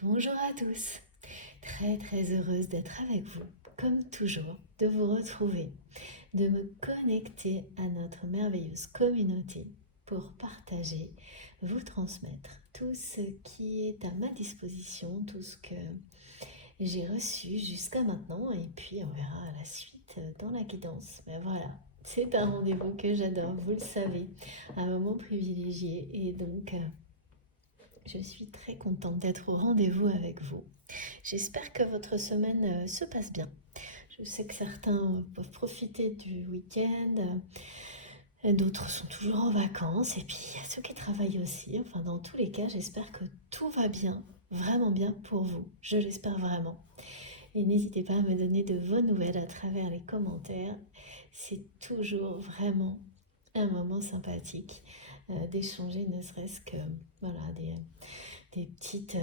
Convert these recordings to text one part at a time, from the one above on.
Bonjour à tous, très heureuse d'être avec vous, comme toujours, de vous retrouver, de me connecter à notre merveilleuse communauté pour partager, vous transmettre tout ce qui est à ma disposition, tout ce que j'ai reçu jusqu'à maintenant et puis on verra à la suite dans la guidance. Ben voilà, c'est un rendez-vous que j'adore, vous le savez, un moment privilégié et donc je suis très contente d'être au rendez-vous avec vous. J'espère que votre semaine se passe bien. Je sais que certains peuvent profiter du week-end, d'autres sont toujours en vacances, et puis il y a ceux qui travaillent aussi. Enfin, dans tous les cas, j'espère que tout va bien, vraiment bien pour vous. Je l'espère vraiment. Et n'hésitez pas à me donner de vos nouvelles à travers les commentaires. C'est toujours vraiment un moment sympathique d'échanger, ne serait-ce que voilà, des petites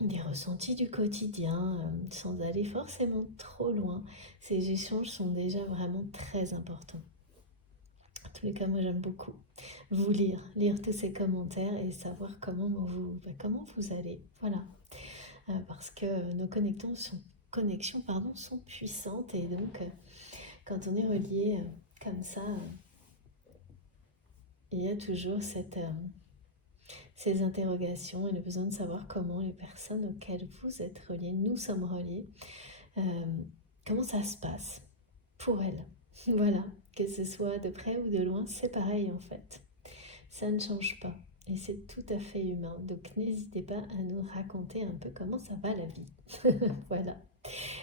des ressentis du quotidien, sans aller forcément trop loin. Ces échanges sont déjà vraiment très importants. En tous les cas, moi j'aime beaucoup vous lire tous ces commentaires et savoir comment vous allez. Voilà. Parce que nos connexions sont puissantes et donc quand on est relié comme ça, il y a toujours ces interrogations et le besoin de savoir comment les personnes auxquelles vous êtes reliés, nous sommes reliés, euh, comment ça se passe pour elles. Voilà, que ce soit de près ou de loin, c'est pareil en fait. Ça ne change pas et c'est tout à fait humain. Donc n'hésitez pas à nous raconter un peu comment ça va la vie. Voilà.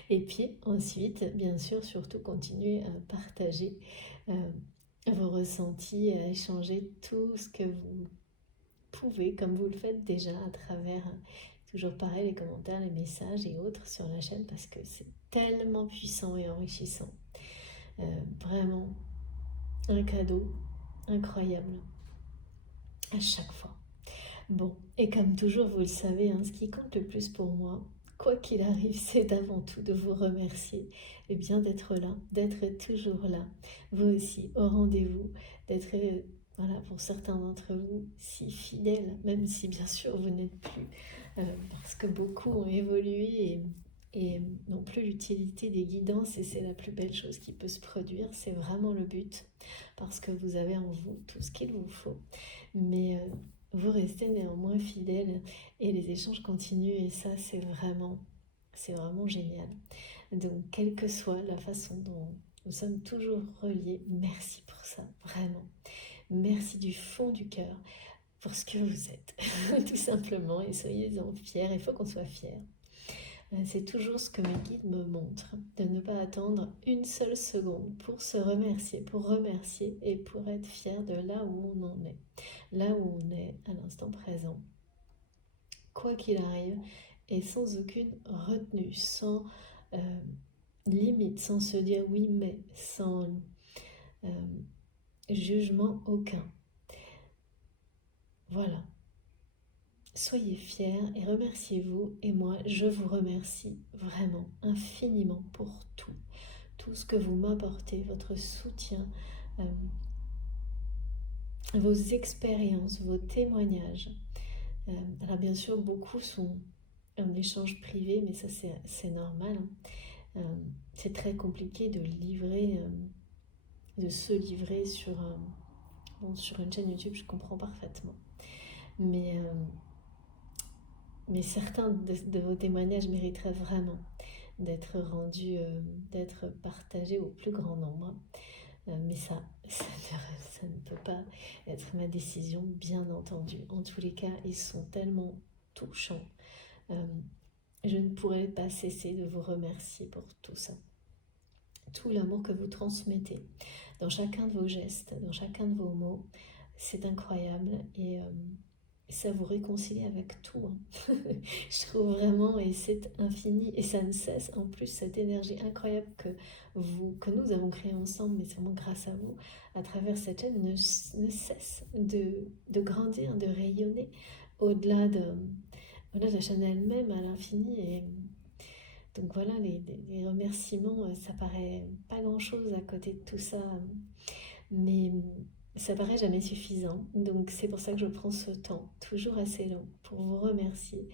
Et puis ensuite, bien sûr, surtout continuez à partager vos ressentis et à échanger tout ce que vous pouvez, comme vous le faites déjà à travers, toujours pareil, les commentaires, les messages et autres sur la chaîne, parce que c'est tellement puissant et enrichissant. Vraiment un cadeau incroyable à chaque fois. Bon, et comme toujours, vous le savez, hein, ce qui compte le plus pour moi, quoi qu'il arrive, c'est avant tout de vous remercier et bien d'être là, d'être toujours là, vous aussi, au rendez-vous, d'être, voilà, pour certains d'entre vous, si fidèles, même si bien sûr vous n'êtes plus, parce que beaucoup ont évolué et n'ont plus l'utilité des guidances et c'est la plus belle chose qui peut se produire, c'est vraiment le but, parce que vous avez en vous tout ce qu'il vous faut. Mais vous restez néanmoins fidèle et les échanges continuent et ça c'est vraiment génial. Donc quelle que soit la façon dont nous sommes toujours reliés, merci pour ça, vraiment. Merci du fond du cœur pour ce que vous êtes, tout simplement, et soyez-en fiers, il faut qu'on soit fiers. C'est toujours ce que mes guides me montrent, de ne pas attendre une seule seconde pour se remercier, pour remercier et pour être fier de là où on en est, là où on est à l'instant présent, quoi qu'il arrive, et sans aucune retenue, sans limite, sans se dire oui mais, sans euh, jugement aucun. Voilà. Soyez fiers et remerciez-vous, et moi je vous remercie vraiment infiniment pour tout ce que vous m'apportez, votre soutien, euh, vos expériences, vos témoignages. Alors bien sûr, beaucoup sont en échange privé, mais ça c'est normal. C'est très compliqué de de se livrer sur une chaîne YouTube, je comprends parfaitement. Mais, euh, mais certains de vos témoignages mériteraient vraiment d'être rendus, d'être partagés au plus grand nombre. Mais ça ne peut pas être ma décision, bien entendu. En tous les cas, ils sont tellement touchants. Je ne pourrais pas cesser de vous remercier pour tout ça. Tout l'amour que vous transmettez dans chacun de vos gestes, dans chacun de vos mots, c'est incroyable et ça vous réconcilie avec tout. Hein. Je trouve vraiment, et c'est infini, et ça ne cesse. En plus, cette énergie incroyable que nous avons créée ensemble, mais sûrement grâce à vous, à travers cette chaîne, ne cesse de grandir, de rayonner au-delà de la chaîne elle-même, à l'infini. Et donc voilà, les remerciements, ça paraît pas grand-chose à côté de tout ça. Mais ça paraît jamais suffisant. Donc c'est pour ça que je prends ce temps, toujours assez long, pour vous remercier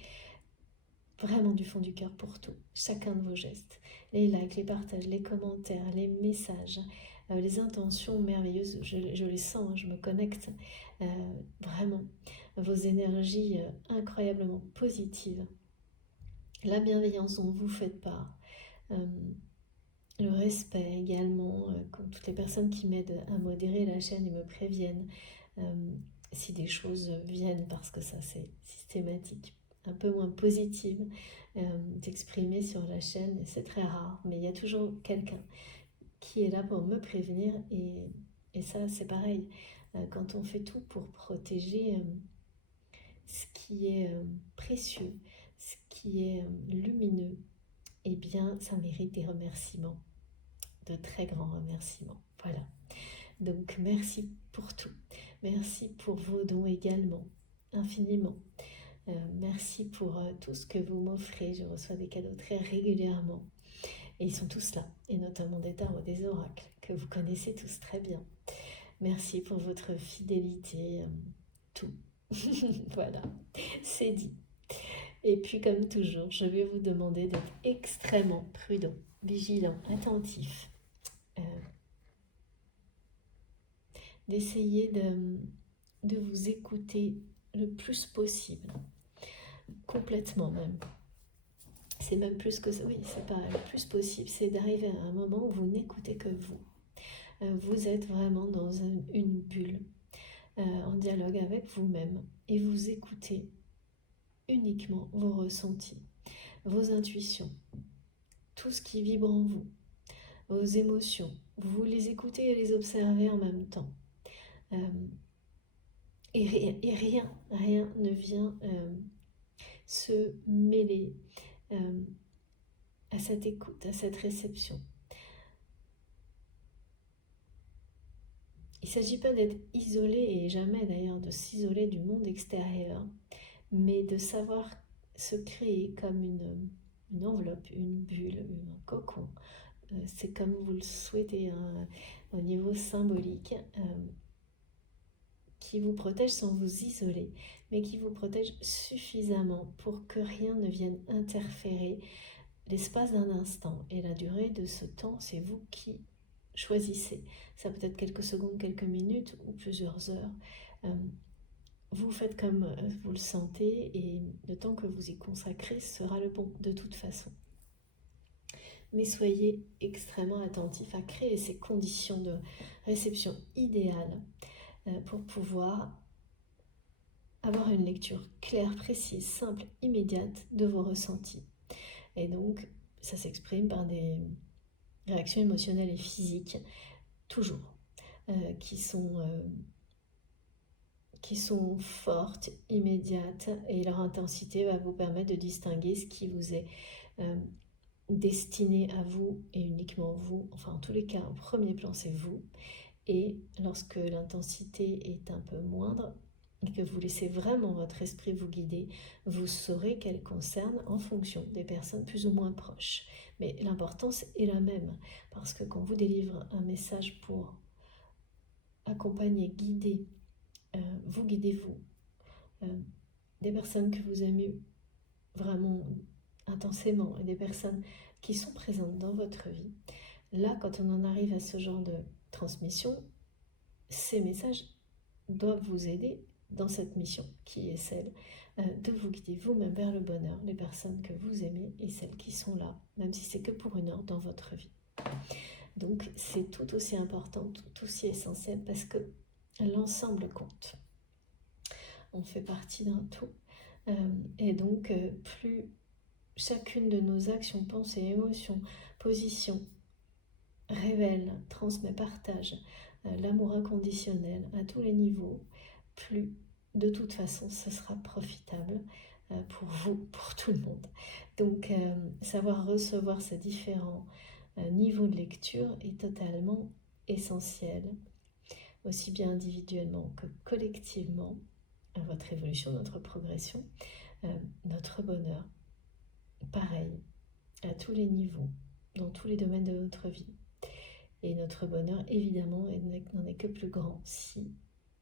vraiment du fond du cœur pour tout, chacun de vos gestes, les likes, les partages, les commentaires, les messages, les intentions merveilleuses, je les sens, je me connecte, vraiment, vos énergies incroyablement positives, la bienveillance dont vous faites part, le respect également, comme toutes les personnes qui m'aident à modérer la chaîne et me préviennent si des choses viennent, parce que ça c'est systématique, un peu moins positive d'exprimer sur la chaîne, et c'est très rare, mais il y a toujours quelqu'un qui est là pour me prévenir, et ça c'est pareil, quand on fait tout pour protéger ce qui est précieux, ce qui est lumineux, eh bien ça mérite des remerciements, de très grands remerciements. Voilà. Donc merci pour tout. Merci pour vos dons également, infiniment. Merci pour tout ce que vous m'offrez. Je reçois des cadeaux très régulièrement. Et ils sont tous là, et notamment des tarots, des oracles, que vous connaissez tous très bien. Merci pour votre fidélité, tout. Voilà, c'est dit. Et puis comme toujours, je vais vous demander d'être extrêmement prudent, vigilant, attentif. D'essayer de vous écouter le plus possible, complètement même. C'est même plus que ça, oui, c'est pas le plus possible, c'est d'arriver à un moment où vous n'écoutez que vous. Vous êtes vraiment dans une bulle, en dialogue avec vous-même, et vous écoutez uniquement vos ressentis, vos intuitions, tout ce qui vibre en vous, vos émotions. Vous les écoutez et les observez en même temps. Et rien ne vient se mêler à cette écoute, à cette réception. Il ne s'agit pas d'être isolé, et jamais d'ailleurs de s'isoler du monde extérieur, mais de savoir se créer comme une enveloppe, une bulle, un cocon. C'est comme vous le souhaitez, au niveau symbolique, qui vous protège sans vous isoler, mais qui vous protège suffisamment pour que rien ne vienne interférer l'espace d'un instant. Et la durée de ce temps, c'est vous qui choisissez. Ça peut être quelques secondes, quelques minutes ou plusieurs heures. Vous faites comme vous le sentez, et le temps que vous y consacrez sera le bon de toute façon. Mais soyez extrêmement attentifs à créer ces conditions de réception idéales pour pouvoir avoir une lecture claire, précise, simple, immédiate de vos ressentis. Et donc, ça s'exprime par des réactions émotionnelles et physiques, toujours, qui sont fortes, immédiates, et leur intensité va vous permettre de distinguer ce qui vous est destiné à vous, et uniquement vous, enfin en tous les cas, en premier plan, c'est vous. Et lorsque l'intensité est un peu moindre, et que vous laissez vraiment votre esprit vous guider, vous saurez qu'elle concerne en fonction des personnes plus ou moins proches. Mais l'importance est la même, parce que quand vous délivrez un message pour accompagner, guider, vous guidez vous, des personnes que vous aimez vraiment intensément, et des personnes qui sont présentes dans votre vie, là, quand on en arrive à ce genre de transmission, ces messages doivent vous aider dans cette mission qui est celle de vous guider vous-même vers le bonheur, les personnes que vous aimez et celles qui sont là, même si c'est que pour une heure dans votre vie. Donc c'est tout aussi important, tout aussi essentiel, parce que l'ensemble compte. On fait partie d'un tout, et donc plus chacune de nos actions, pensées, émotions, positions révèle, transmet, partage l'amour inconditionnel à tous les niveaux, plus de toute façon ce sera profitable pour vous, pour tout le monde. Donc savoir recevoir ces différents niveaux de lecture est totalement essentiel, aussi bien individuellement que collectivement, à votre évolution, notre progression, notre bonheur. Pareil, à tous les niveaux, dans tous les domaines de notre vie. Et notre bonheur, évidemment, n'en est que plus grand si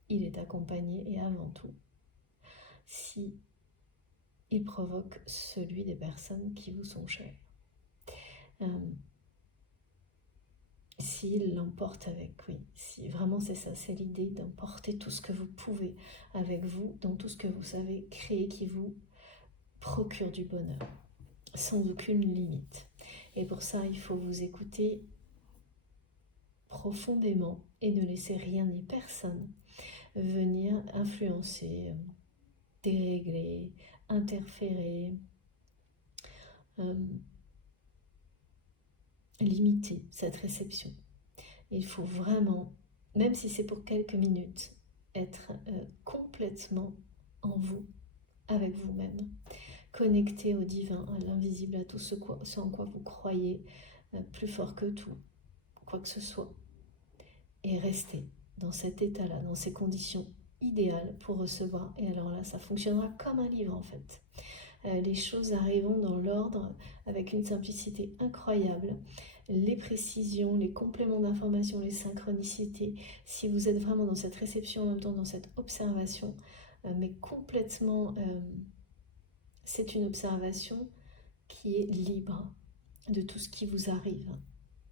il est accompagné et avant tout, si il provoque celui des personnes qui vous sont chères. S'il l'emporte avec, oui, si vraiment c'est ça, c'est l'idée d'emporter tout ce que vous pouvez avec vous, dans tout ce que vous savez créer qui vous procure du bonheur, sans aucune limite. Et pour ça, il faut vous écouter profondément et ne laisser rien ni personne venir influencer, dérégler, interférer, limiter cette réception. Il faut vraiment, même si c'est pour quelques minutes, être complètement en vous, avec vous-même, connecté au divin, à l'invisible, à tout ce en quoi vous croyez, plus fort que tout, quoi que ce soit, et rester dans cet état-là, dans ces conditions idéales pour recevoir. Et alors là, ça fonctionnera comme un livre en fait. Les choses arriveront dans l'ordre avec une simplicité incroyable. Les précisions, les compléments d'information, les synchronicités, si vous êtes vraiment dans cette réception en même temps dans cette observation, mais complètement, c'est une observation qui est libre de tout ce qui vous arrive,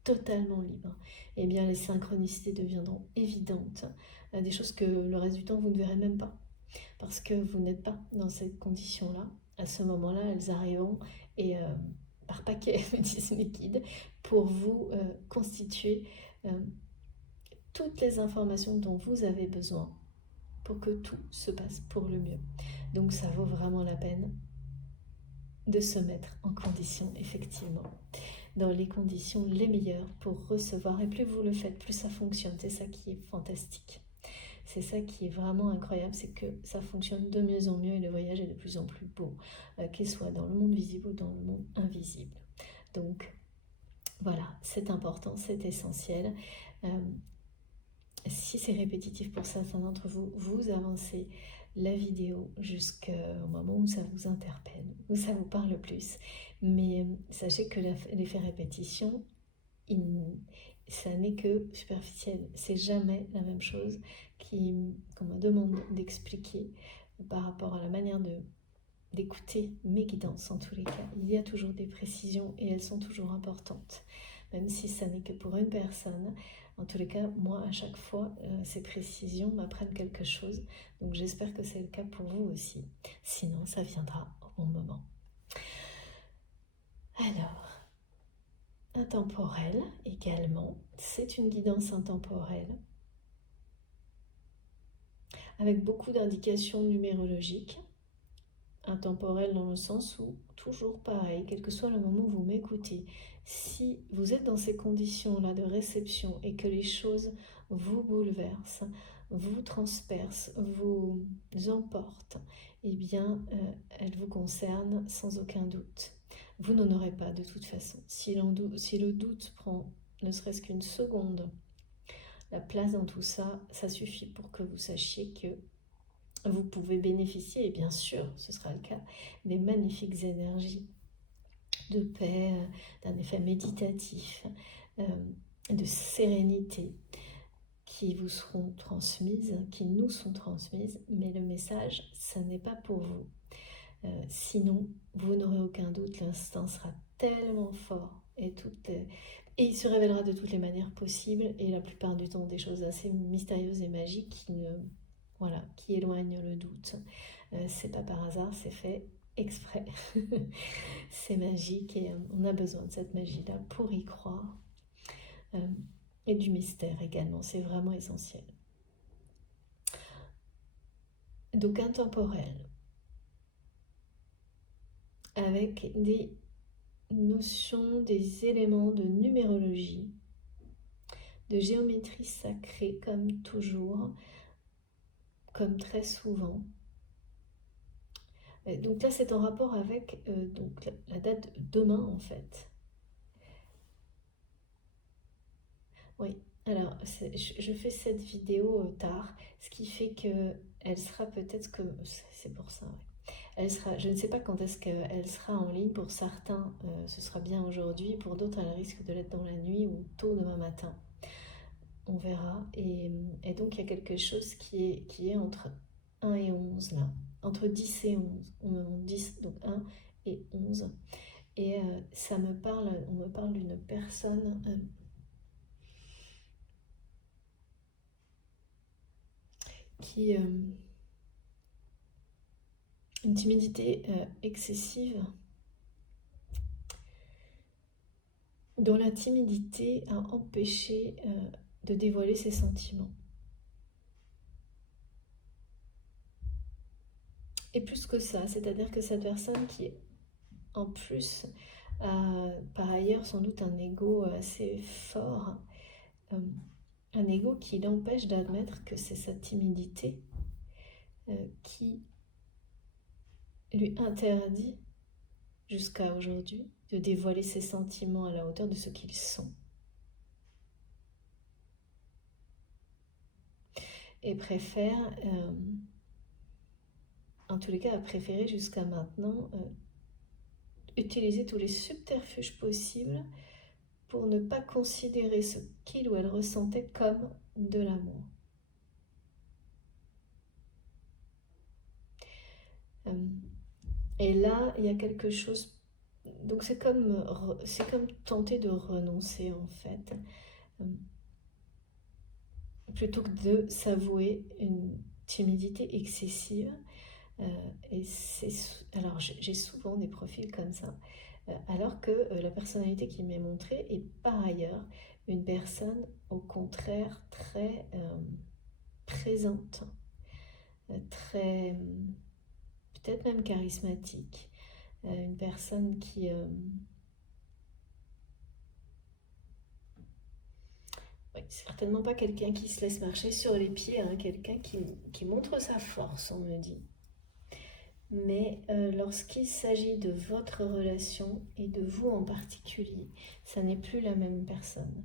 totalement libre. Eh bien les synchronicités deviendront évidentes, des choses que le reste du temps vous ne verrez même pas, parce que vous n'êtes pas dans cette condition-là. À ce moment-là, elles arriveront et par paquet, me disent mes guides, pour vous constituer toutes les informations dont vous avez besoin pour que tout se passe pour le mieux. Donc ça vaut vraiment la peine de se mettre en condition, effectivement, dans les conditions les meilleures pour recevoir. Et plus vous le faites, plus ça fonctionne. C'est ça qui est fantastique. C'est ça qui est vraiment incroyable, c'est que ça fonctionne de mieux en mieux et le voyage est de plus en plus beau, qu'il soit dans le monde visible ou dans le monde invisible. Donc voilà, c'est important, c'est essentiel. Si c'est répétitif pour certains d'entre vous, vous avancez la vidéo jusqu'au moment où ça vous interpelle, où ça vous parle plus. Mais sachez que l'effet répétition, ça n'est que superficiel. C'est jamais la même chose qu'on me demande d'expliquer par rapport à la manière d'écouter mes guidances. En tous les cas, il y a toujours des précisions et elles sont toujours importantes. Même si ça n'est que pour une personne, en tous les cas, moi, à chaque fois, ces précisions m'apprennent quelque chose. Donc j'espère que c'est le cas pour vous aussi. Sinon, ça viendra au bon moment. Alors, intemporel également, c'est une guidance intemporelle avec beaucoup d'indications numérologiques. Intemporel dans le sens où, toujours pareil, quel que soit le moment où vous m'écoutez, si vous êtes dans ces conditions-là de réception et que les choses vous bouleversent, vous transpercent, vous emportent, eh bien, elles vous concernent sans aucun doute. Vous n'en aurez pas de toute façon. Si le doute prend ne serait-ce qu'une seconde, la place dans tout ça, ça suffit pour que vous sachiez que vous pouvez bénéficier, et bien sûr, ce sera le cas, des magnifiques énergies de paix, d'un effet méditatif, de sérénité qui vous seront transmises, qui nous sont transmises, mais le message, ça n'est pas pour vous. Sinon, vous n'aurez aucun doute, l'instant sera tellement fort et il se révélera de toutes les manières possibles et la plupart du temps des choses assez mystérieuses et magiques qui éloignent le doute. C'est pas par hasard, c'est fait exprès. C'est magique et on a besoin de cette magie-là pour y croire. Et du mystère également, c'est vraiment essentiel. Donc intemporel, avec des notions, des éléments de numérologie, de géométrie sacrée comme toujours, comme très souvent. Donc là c'est en rapport avec donc la date de demain en fait. Oui, alors je fais cette vidéo tard, ce qui fait que elle sera peut-être que c'est pour ça. Ouais. Elle sera, je ne sais pas quand est-ce qu'elle sera en ligne. Pour certains, ce sera bien aujourd'hui. Pour d'autres, elle risque de l'être dans la nuit ou tôt demain matin. on verra. Et donc il y a quelque chose qui est entre 1 et 11 là, entre 10 et 11. On me montre 10, donc 1 et 11. Et ça me parle, on me parle d'une personne qui... une timidité excessive, dont la timidité a empêché de dévoiler ses sentiments. Et plus que ça, c'est-à-dire que cette personne qui, en plus, a par ailleurs sans doute un ego assez fort, euh, un ego qui l'empêche d'admettre que c'est sa timidité qui lui interdit, jusqu'à aujourd'hui, de dévoiler ses sentiments à la hauteur de ce qu'ils sont. Et préfère, en tous les cas, a préféré jusqu'à maintenant utiliser tous les subterfuges possibles pour ne pas considérer ce qu'il ou elle ressentait comme de l'amour. Et là, il y a quelque chose... Donc c'est comme tenter de renoncer en fait, plutôt que de s'avouer une timidité excessive. Alors j'ai souvent des profils comme ça, alors que la personnalité qui m'est montrée est par ailleurs une personne au contraire très présente, très peut-être même charismatique, une personne qui oui, certainement pas quelqu'un qui se laisse marcher sur les pieds, hein, quelqu'un qui montre sa force, on me dit. Mais lorsqu'il s'agit de votre relation et de vous en particulier, ça n'est plus la même personne.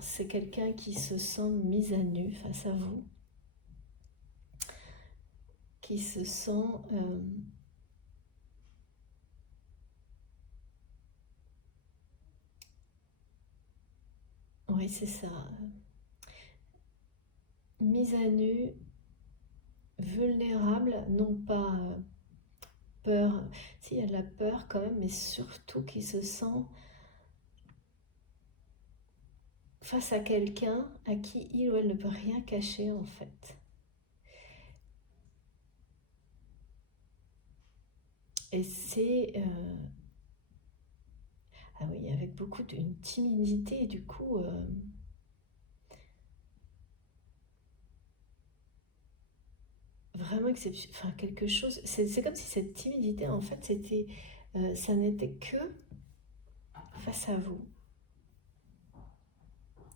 C'est quelqu'un qui se sent mis à nu face à vous, qui se sent oui, c'est ça, mis à nu, vulnérable, non pas peur, si, il y a de la peur quand même, mais surtout qui se sent face à quelqu'un à qui il ou elle ne peut rien cacher en fait. Et c'est... ah oui, avec beaucoup d'une timidité et du coup... vraiment exceptionnel, enfin quelque chose, c'est comme si cette timidité en fait c'était, ça n'était que face à vous.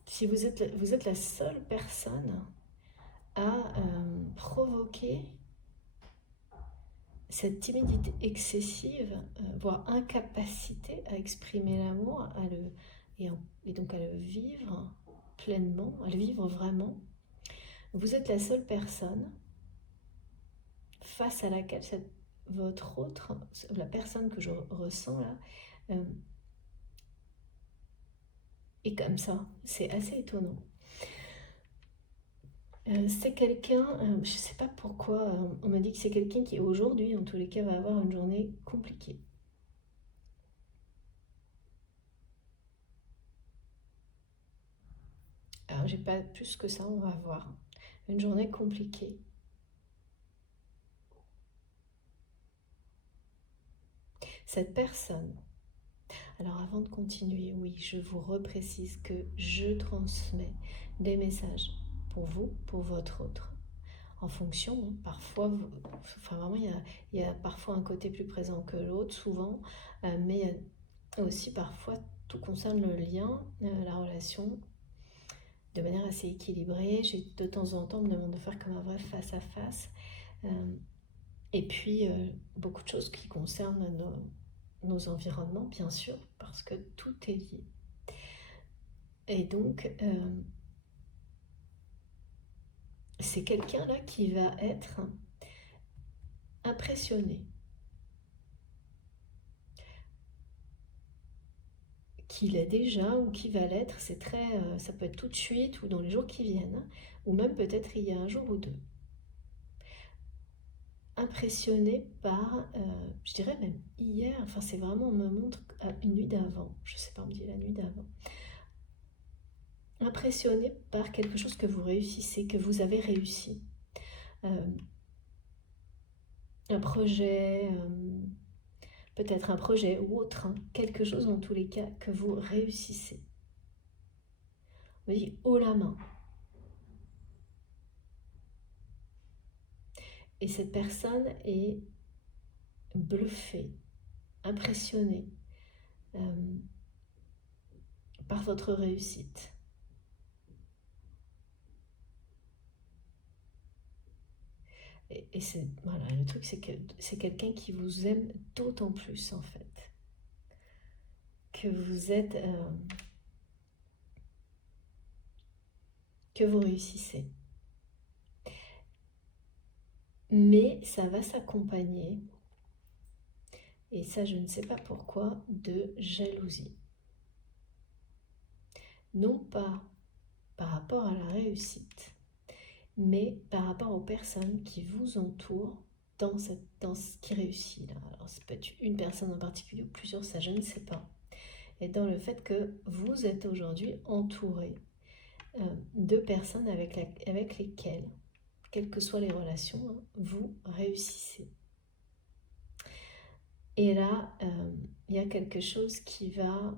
Si vous êtes la seule personne à provoquer cette timidité excessive, voire incapacité à exprimer l'amour, et donc à le vivre pleinement, à le vivre vraiment, vous êtes la seule personne face à laquelle votre autre, la personne que je ressens là, est comme ça. C'est assez étonnant. C'est quelqu'un, je ne sais pas pourquoi, on m'a dit que c'est quelqu'un qui aujourd'hui, en tous les cas, va avoir une journée compliquée. Alors, j'ai pas plus que ça, on va voir. Une journée compliquée. Cette personne, alors avant de continuer, oui, je vous reprécise que je transmets des messages pour vous, pour votre autre. En fonction, hein, parfois, enfin vraiment, il y a parfois un côté plus présent que l'autre, souvent, mais il y a aussi parfois, tout concerne le lien, la relation, de manière assez équilibrée. J'ai de temps en temps, on me demande de faire comme un vrai face à face. Et puis, beaucoup de choses qui concernent nos environnements, bien sûr, parce que tout est lié. Et donc, c'est quelqu'un là qui va être impressionné, qui l'est déjà ou qui va l'être. C'est très, ça peut être tout de suite ou dans les jours qui viennent, ou même peut-être il y a un jour ou deux. Impressionné par, je dirais même hier, enfin c'est vraiment, on me montre une nuit d'avant, je sais pas, on me dit la nuit d'avant. Impressionné par quelque chose que vous réussissez, que vous avez réussi. Un projet, peut-être un projet ou autre, hein, quelque chose en tous les cas que vous réussissez. On me dit haut la main. Et cette personne est bluffée, impressionnée par votre réussite. Et c'est, voilà, le truc, c'est que c'est quelqu'un qui vous aime d'autant plus, en fait, que vous êtes, que vous réussissez. Mais ça va s'accompagner, et ça je ne sais pas pourquoi, de jalousie. Non pas par rapport à la réussite, mais par rapport aux personnes qui vous entourent dans ce qui réussit là. Alors ça peut être une personne en particulier ou plusieurs, ça je ne sais pas. Et dans le fait que vous êtes aujourd'hui entouré de personnes avec lesquelles, quelles que soient les relations, hein, vous réussissez. Et là, il y a quelque chose qui va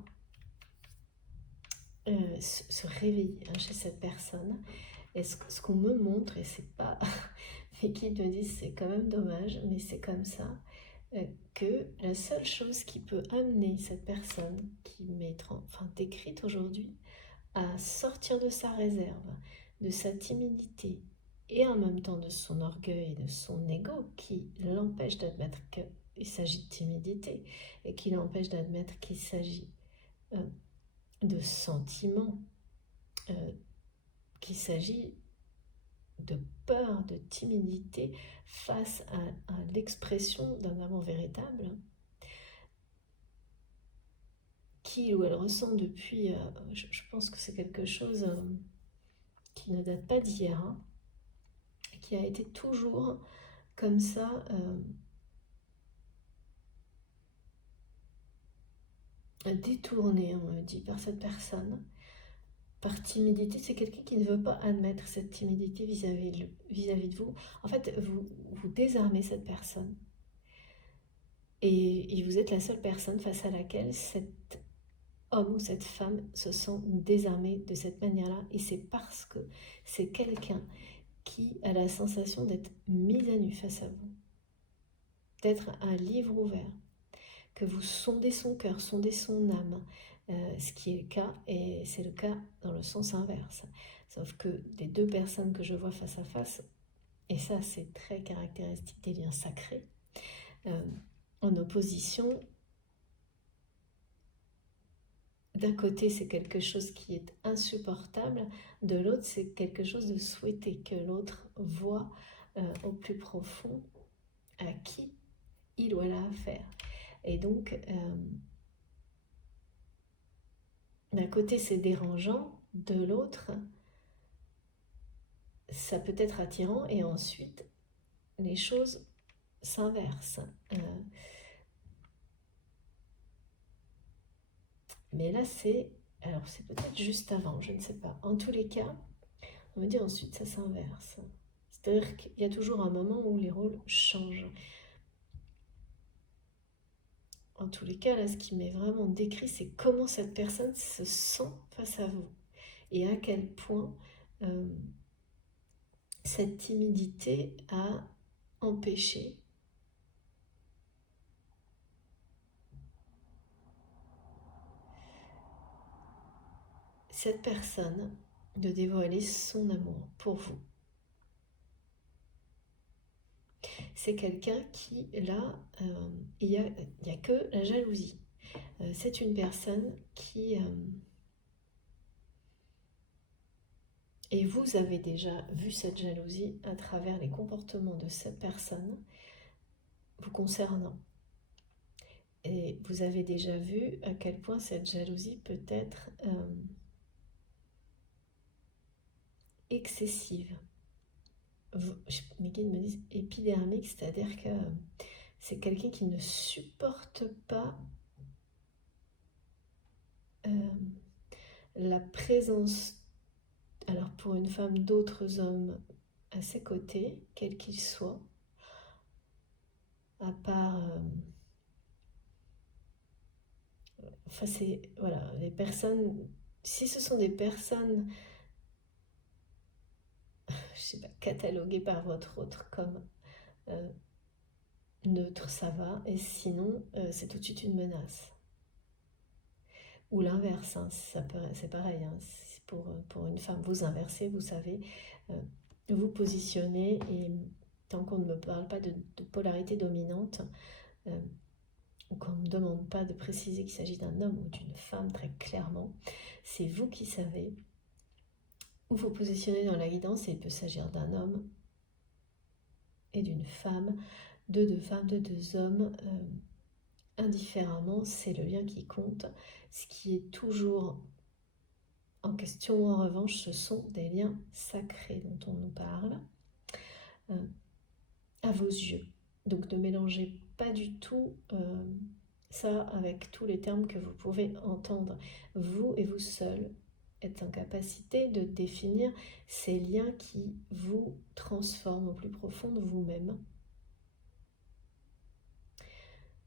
se réveiller chez cette personne. Et ce qu'on me montre, et c'est pas... mais qui me disent c'est quand même dommage, mais c'est comme ça, que la seule chose qui peut amener cette personne, qui m'est décrite aujourd'hui, à sortir de sa réserve, de sa timidité, et en même temps de son orgueil, de son ego, qui l'empêche d'admettre qu'il s'agit de timidité, et qui l'empêche d'admettre qu'il s'agit de sentiments, qu'il s'agit de peur, de timidité face à l'expression d'un amour véritable, qu'il ou elle ressent depuis, je pense que c'est quelque chose qui ne date pas d'hier, hein, qui a été toujours comme ça, détourné, on me dit, par cette personne. Par timidité, c'est quelqu'un qui ne veut pas admettre cette timidité vis-à-vis de vous. En fait, vous désarmez cette personne. Et vous êtes la seule personne face à laquelle cet homme ou cette femme se sent désarmé de cette manière-là. Et c'est parce que c'est quelqu'un qui a la sensation d'être mis à nu face à vous, d'être un livre ouvert, que vous sondez son cœur, sondez son âme, ce qui est le cas, et c'est le cas dans le sens inverse. Sauf que les deux personnes que je vois face à face, et ça c'est très caractéristique des liens sacrés, en opposition, d'un côté c'est quelque chose qui est insupportable, de l'autre c'est quelque chose de souhaité, que l'autre voit au plus profond à qui il ou elle a affaire. Et donc, d'un côté c'est dérangeant, de l'autre ça peut être attirant, et ensuite les choses s'inversent. Mais là alors c'est peut-être juste avant, je ne sais pas. En tous les cas, on me dit ensuite ça s'inverse. C'est-à-dire qu'il y a toujours un moment où les rôles changent. En tous les cas, là, ce qui m'est vraiment décrit, c'est comment cette personne se sent face à vous. Et à quel point cette timidité a empêché cette personne de dévoiler son amour pour vous. C'est quelqu'un qui, là, il n'y a que la jalousie. C'est une personne qui... et vous avez déjà vu cette jalousie à travers les comportements de cette personne vous concernant. Et vous avez déjà vu à quel point cette jalousie peut être excessive. Mes guides me disent épidermique, c'est-à-dire que c'est quelqu'un qui ne supporte pas la présence, alors pour une femme, d'autres hommes à ses côtés, quels qu'ils soient, à part... enfin, c'est... Voilà, les personnes... Si ce sont des personnes, je sais pas, cataloguées par votre autre comme neutre, ça va, et sinon, c'est tout de suite une menace. Ou l'inverse, hein, c'est pareil, hein, pour une femme, vous inversez, vous savez, vous positionnez, et tant qu'on ne me parle pas de polarité dominante, ou qu'on ne me demande pas de préciser qu'il s'agit d'un homme ou d'une femme très clairement, c'est vous qui savez où vous positionnez dans la guidance, et il peut s'agir d'un homme et d'une femme, de deux femmes, de deux hommes, indifféremment, c'est le lien qui compte. Ce qui est toujours en question, en revanche, ce sont des liens sacrés dont on nous parle, à vos yeux. Donc ne mélangez pas du tout ça avec tous les termes que vous pouvez entendre. Vous et vous seul êtes en capacité de définir ces liens qui vous transforment au plus profond de vous-même.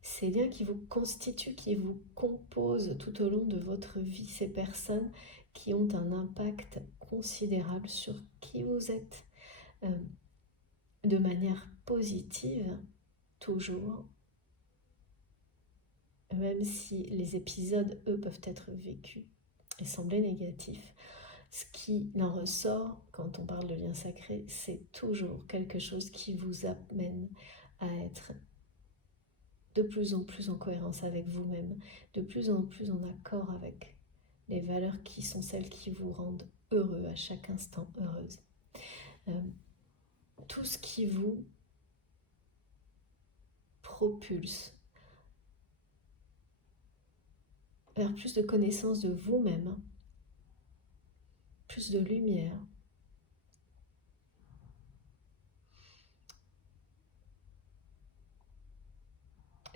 Ces liens qui vous constituent, qui vous composent tout au long de votre vie, ces personnes qui ont un impact considérable sur qui vous êtes, de manière positive, toujours, même si les épisodes, eux, peuvent être vécus et sembler négatifs. Ce qui en ressort, quand on parle de lien sacré, c'est toujours quelque chose qui vous amène à être de plus en plus en cohérence avec vous-même, de plus en plus en accord avec les valeurs qui sont celles qui vous rendent heureux à chaque instant, heureuse. Tout ce qui vous propulse vers plus de connaissance de vous-même, plus de lumière,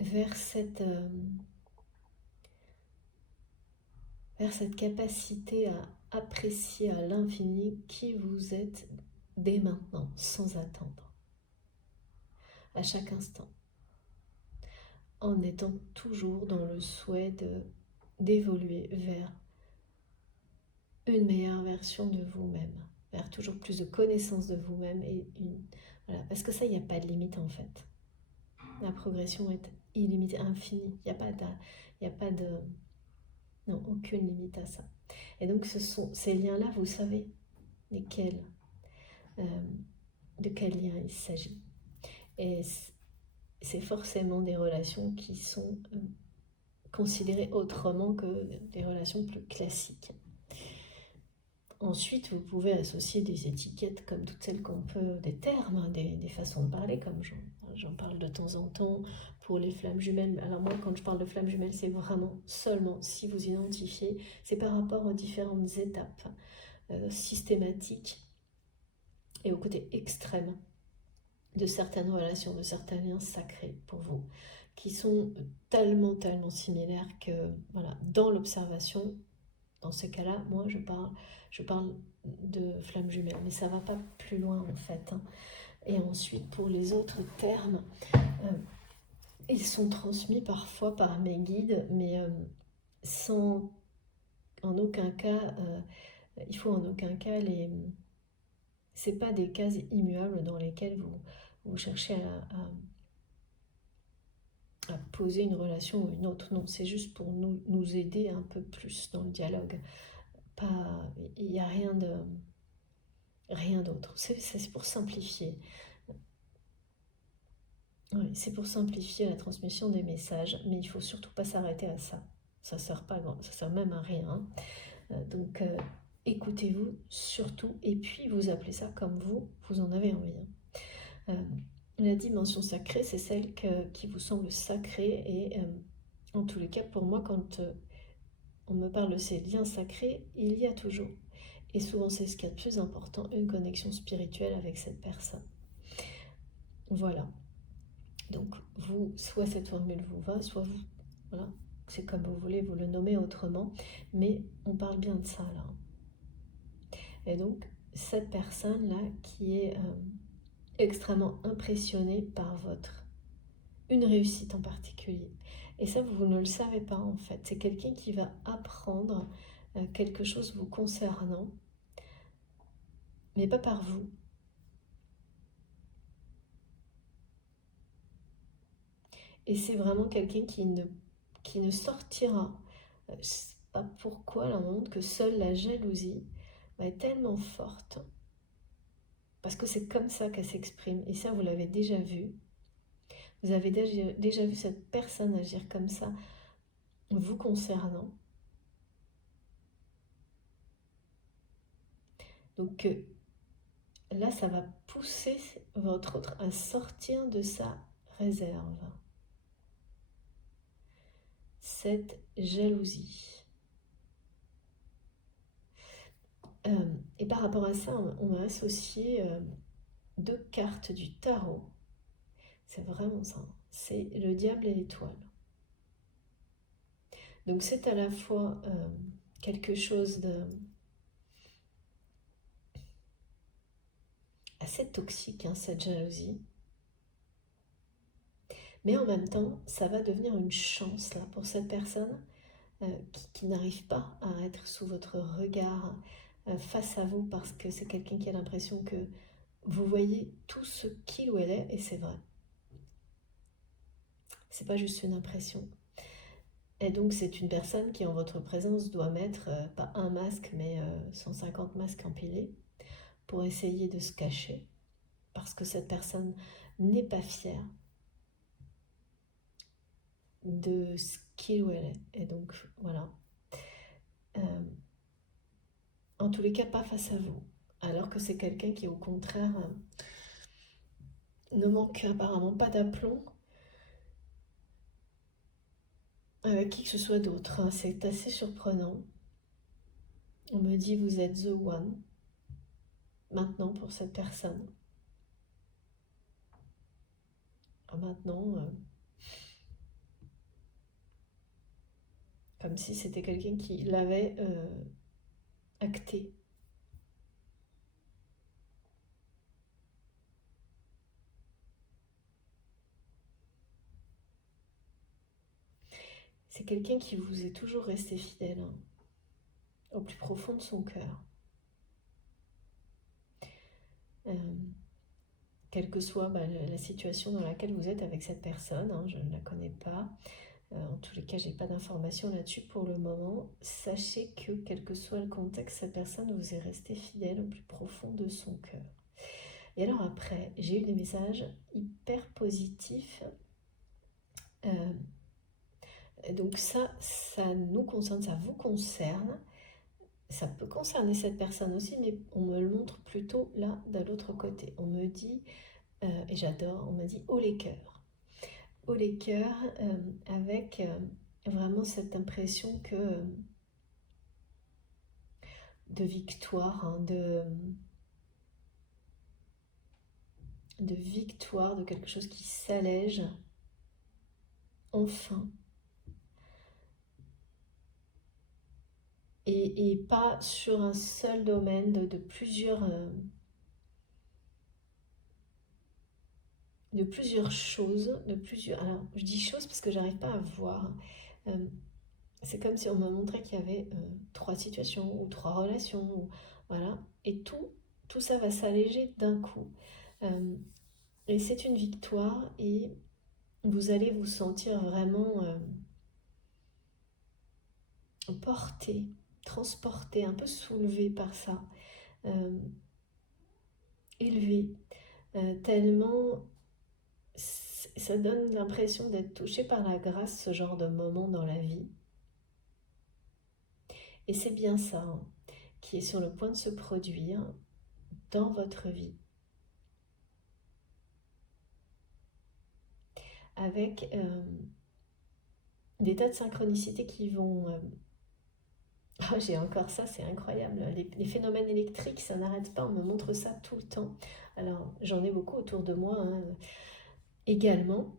vers cette capacité à apprécier à l'infini qui vous êtes dès maintenant, sans attendre, à chaque instant, en étant toujours dans le souhait d'évoluer vers une meilleure version de vous-même, vers toujours plus de connaissance de vous-même, voilà, parce que ça, il n'y a pas de limite en fait. La progression est illimitée, infinie. Il n'y a pas de, non, aucune limite à ça. Et donc ces liens-là, vous savez de quel lien il s'agit. Et c'est forcément des relations qui sont considérées autrement que des relations plus classiques. Ensuite, vous pouvez associer des étiquettes comme toutes celles qu'on peut, des termes, des façons de parler, comme j'en parle de temps en temps pour les flammes jumelles. Alors moi, quand je parle de flammes jumelles, c'est vraiment seulement si vous identifiez, c'est par rapport aux différentes étapes systématiques et au côté extrême de certaines relations, de certains liens sacrés pour vous, qui sont tellement similaires que, voilà, dans l'observation, dans ces cas-là, moi je parle de flammes jumelles, mais ça ne va pas plus loin en fait. Et ensuite, pour les autres termes, ils sont transmis parfois par mes guides, mais sans, en aucun cas, il faut en aucun cas c'est pas des cases immuables dans lesquelles vous cherchez à poser une relation ou une autre. Non, c'est juste pour nous aider un peu plus dans le dialogue. Il n'y a rien d'autre. C'est pour simplifier. Oui, c'est pour simplifier la transmission des messages, mais il ne faut surtout pas s'arrêter à ça. Ça ne sert même à rien. Donc, écoutez-vous surtout, et puis vous appelez ça comme vous en avez envie. La dimension sacrée, c'est celle qui vous semble sacrée, et En tous les cas, pour moi, quand on me parle de ces liens sacrés, il y a toujours, et souvent c'est ce qu'il y a de plus important, une connexion spirituelle avec cette personne. Voilà. Donc, vous, soit cette formule vous va, soit vous, voilà, c'est comme vous voulez, vous le nommez autrement, mais on parle bien de ça là. Et donc, cette personne-là qui est extrêmement impressionnée par une réussite en particulier. Et ça, vous ne le savez pas en fait. C'est quelqu'un qui va apprendre quelque chose vous concernant, mais pas par vous. Et c'est vraiment quelqu'un qui ne sortira. Je sais pas pourquoi, là, on montre que seule la jalousie est tellement forte. Parce que c'est comme ça qu'elle s'exprime. Et ça, vous l'avez déjà vu. Vous avez déjà vu cette personne agir comme ça, vous concernant. Donc là, ça va pousser votre autre à sortir de sa réserve. Cette jalousie. Et par rapport à ça, on m'a associé 2 cartes du tarot. C'est vraiment ça. C'est le diable et l'étoile. Donc c'est à la fois quelque chose de assez toxique, hein, cette jalousie. Mais en même temps, ça va devenir une chance là, pour cette personne qui n'arrive pas à être sous votre regard face à vous parce que c'est quelqu'un qui a l'impression que vous voyez tout ce qu'il ou elle est, et c'est vrai. C'est pas juste une impression. Et donc c'est une personne qui en votre présence doit mettre pas un masque mais 150 masques empilés pour essayer de se cacher parce que cette personne n'est pas fière de ce qu'il ou elle est. Et donc voilà. En tous les cas, pas face à vous. Alors que c'est quelqu'un qui, au contraire, ne manque apparemment pas d'aplomb avec qui que ce soit d'autre. Hein. C'est assez surprenant. On me dit, vous êtes the one, maintenant, pour cette personne. Maintenant, comme si c'était quelqu'un qui l'avait acté. C'est quelqu'un qui vous est toujours resté fidèle, hein, au plus profond de son cœur. Quelle que soit la situation dans laquelle vous êtes avec cette personne, hein, je ne la connais pas. En tous les cas, je n'ai pas d'informations là-dessus pour le moment. Sachez que, quel que soit le contexte, cette personne vous est restée fidèle au plus profond de son cœur. Et alors après, j'ai eu des messages hyper positifs. Donc ça nous concerne, ça vous concerne. Ça peut concerner cette personne aussi, mais on me le montre plutôt là, de l'autre côté. On me dit, et j'adore, on m'a dit « haut les cœurs ». Haut les cœurs, avec vraiment cette impression que de victoire, hein, de victoire, de quelque chose qui s'allège, enfin. Et pas sur un seul domaine, de plusieurs choses, alors je dis choses parce que j'arrive pas à voir. C'est comme si on me montrait qu'il y avait 3 situations ou 3 relations, voilà, et tout ça va s'alléger d'un coup. Et c'est une victoire et vous allez vous sentir vraiment porté, transporté, un peu soulevé par ça, élevé, tellement ça donne l'impression d'être touché par la grâce, ce genre de moment dans la vie. Et c'est bien ça, hein, qui est sur le point de se produire dans votre vie. Avec des tas de synchronicités qui vont... Oh, j'ai encore ça, c'est incroyable. Les phénomènes électriques, ça n'arrête pas, on me montre ça tout le temps. Alors, j'en ai beaucoup autour de moi également.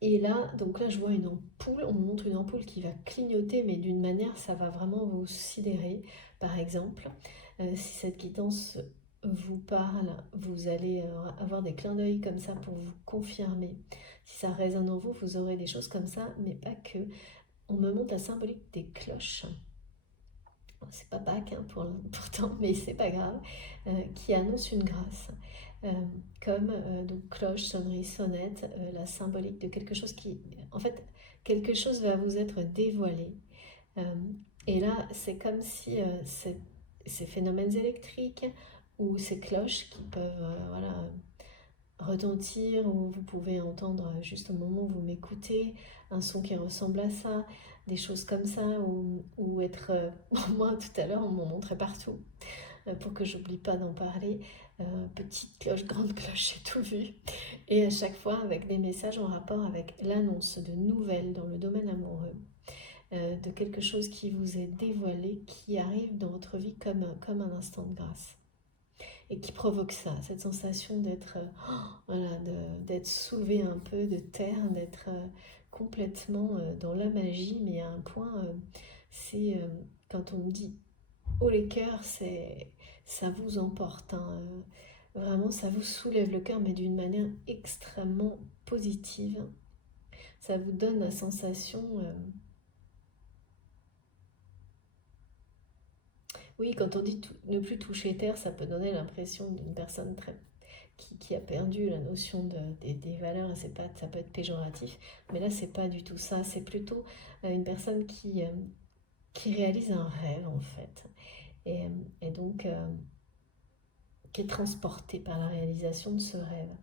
Et là, donc là, je vois une ampoule, on me montre une ampoule qui va clignoter, mais d'une manière, ça va vraiment vous sidérer. Par exemple, si cette guidance vous parle, vous allez avoir des clins d'œil comme ça pour vous confirmer. Si ça résonne en vous, vous aurez des choses comme ça, mais pas que. On me montre la symbolique des cloches. C'est pas Pâques pourtant, mais c'est pas grave, qui annonce une grâce. Euh, comme donc cloche, sonnerie, sonnette, la symbolique de quelque chose qui... En fait, quelque chose va vous être dévoilé. Euh, et là, c'est comme si ces phénomènes électriques ou ces cloches qui peuvent voilà, retentir, ou vous pouvez entendre juste au moment où vous m'écoutez un son qui ressemble à ça, des choses comme ça, ou être... moi tout à l'heure on m'en montrait partout, pour que j'oublie pas d'en parler, petite cloche, grande cloche, j'ai tout vu, et à chaque fois avec des messages en rapport avec l'annonce de nouvelles dans le domaine amoureux, de quelque chose qui vous est dévoilé, qui arrive dans votre vie comme un instant de grâce et qui provoque ça, cette sensation d'être voilà, d'être soulevé un peu de terre, d'être complètement dans la magie, mais à un point, c'est quand on me dit haut les cœurs, ça vous emporte, hein, vraiment ça vous soulève le cœur, mais d'une manière extrêmement positive. Ça vous donne la sensation... oui, quand on dit ne plus toucher terre, ça peut donner l'impression d'une personne qui a perdu la notion des valeurs, et c'est pas, ça peut être péjoratif, mais là c'est pas du tout ça, c'est plutôt une personne qui réalise un rêve en fait, et donc qui est transportée par la réalisation de ce rêve.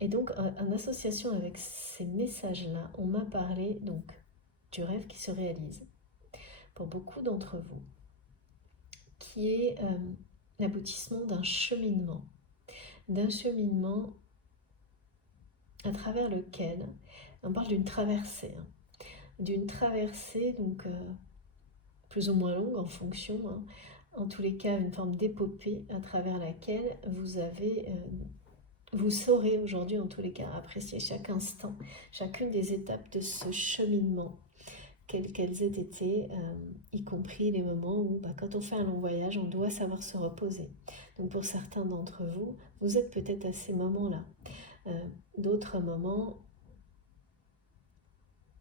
Et donc en association avec ces messages-là, on m'a parlé donc du rêve qui se réalise pour beaucoup d'entre vous, qui est l'aboutissement d'un cheminement à travers lequel on parle d'une traversée, hein, d'une traversée donc plus ou moins longue en fonction, hein, en tous les cas une forme d'épopée à travers laquelle vous saurez aujourd'hui en tous les cas apprécier chaque instant, chacune des étapes de ce cheminement, quelles qu'elles aient été, y compris les moments où quand on fait un long voyage, on doit savoir se reposer. Donc pour certains d'entre vous, vous êtes peut-être à ces moments-là. D'autres moments,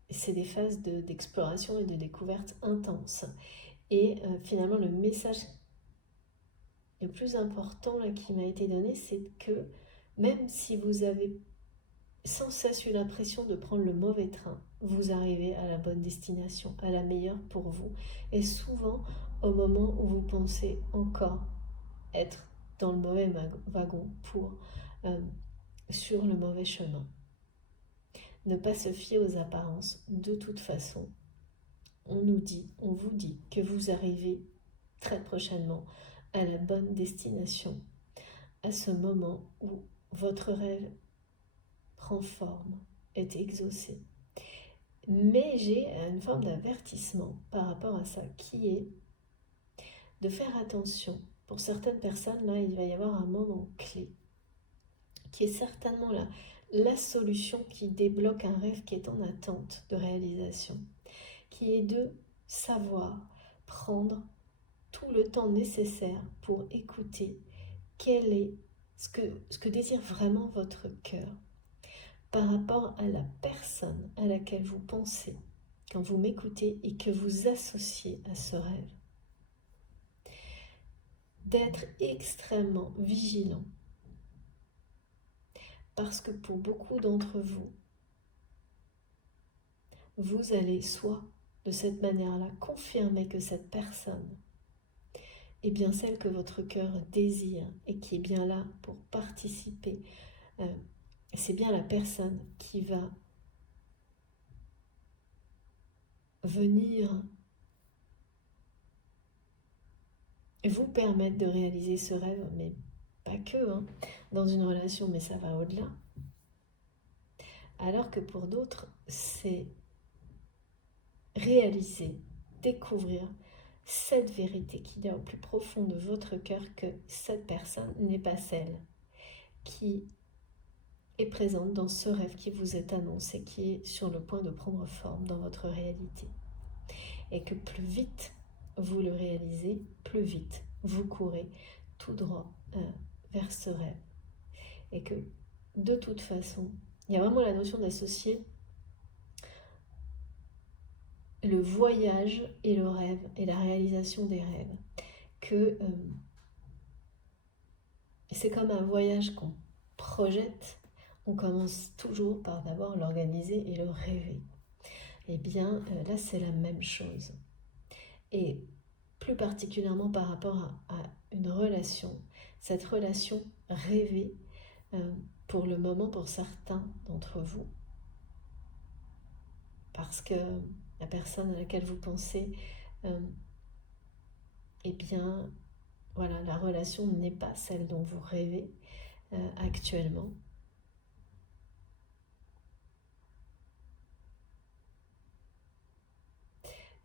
c'est des phases d'exploration et de découverte intenses. Et finalement, le message le plus important là, qui m'a été donné, c'est que même si vous avez sans cesse eu l'impression de prendre le mauvais train, vous arrivez à la bonne destination, à la meilleure pour vous. Et souvent, au moment où vous pensez encore être dans le mauvais wagon sur le mauvais chemin. Ne pas se fier aux apparences. De toute façon, on vous dit que vous arrivez très prochainement à la bonne destination, à ce moment où votre rêve prend forme, est exaucé. Mais j'ai une forme d'avertissement par rapport à ça, qui est de faire attention. Pour certaines personnes, là, il va y avoir un moment clé, qui est certainement la solution qui débloque un rêve qui est en attente de réalisation, qui est de savoir prendre tout le temps nécessaire pour écouter quel est ce que désire vraiment votre cœur par rapport à la personne à laquelle vous pensez quand vous m'écoutez et que vous associez à ce rêve. D'être extrêmement vigilant, parce que pour beaucoup d'entre vous, vous allez soit de cette manière-là confirmer que cette personne est bien celle que votre cœur désire et qui est bien là pour participer. C'est bien la personne qui va venir vous permettre de réaliser ce rêve, mais pas que, hein, dans une relation, mais ça va au-delà. Alors que pour d'autres, c'est réaliser, découvrir cette vérité qu'il y a au plus profond de votre cœur, que cette personne n'est pas celle qui est présente dans ce rêve qui vous est annoncé, qui est sur le point de prendre forme dans votre réalité. Et que plus vite vous le réalisez, plus vite vous courez tout droit vers ce rêve. Et que de toute façon, il y a vraiment la notion d'associer le voyage et le rêve et la réalisation des rêves. Que c'est comme un voyage qu'on projette, on commence toujours par d'abord l'organiser et le rêver. Et bien là c'est la même chose. Et plus particulièrement par rapport à une relation, cette relation rêvée, pour le moment pour certains d'entre vous, parce que la personne à laquelle vous pensez, eh bien, voilà, la relation n'est pas celle dont vous rêvez actuellement.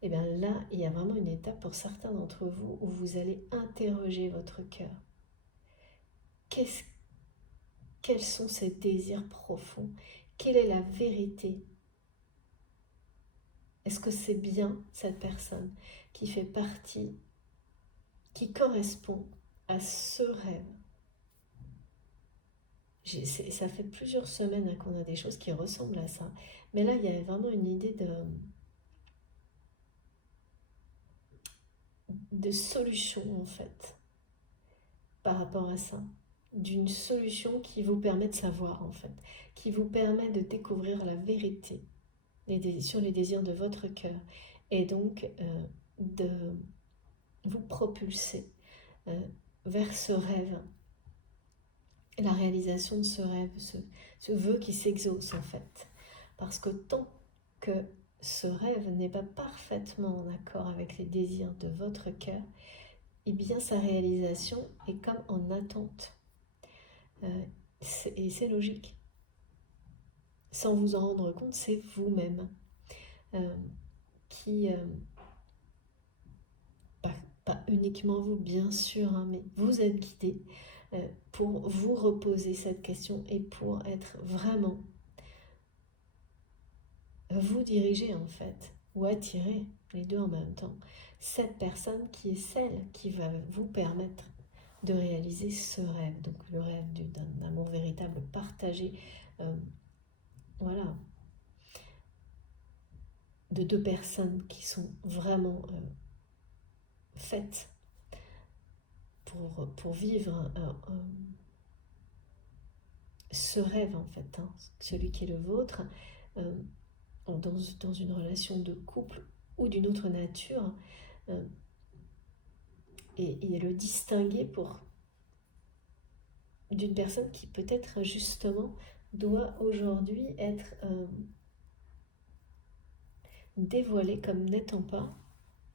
Et bien là, il y a vraiment une étape pour certains d'entre vous où vous allez interroger votre cœur. Quels sont ces désirs profonds? Quelle est la vérité? Est-ce que c'est bien cette personne qui fait partie, qui correspond à ce rêve? Ça fait plusieurs semaines qu'on a des choses qui ressemblent à ça. Mais là, il y a vraiment une idée de solution, en fait, par rapport à ça. D'une solution qui vous permet de savoir, en fait, qui vous permet de découvrir la vérité sur les désirs de votre cœur. Et donc, de vous propulser vers ce rêve, la réalisation de ce rêve, ce vœu qui s'exauce en fait. Parce que tant que ce rêve n'est pas parfaitement en accord avec les désirs de votre cœur, eh bien sa réalisation est comme en attente. Et c'est logique. Sans vous en rendre compte, c'est vous-même qui... pas uniquement vous, bien sûr, hein, mais vous êtes guidé pour vous reposer cette question et pour être vraiment vous diriger en fait, ou attirer les deux en même temps, cette personne qui est celle qui va vous permettre de réaliser ce rêve, donc le rêve d'un amour véritable partagé, voilà, de deux personnes qui sont vraiment faites pour vivre ce rêve en fait, hein, celui qui est le vôtre, dans une relation de couple ou d'une autre nature, et le distinguer d'une personne qui peut-être justement doit aujourd'hui être dévoilée comme n'étant pas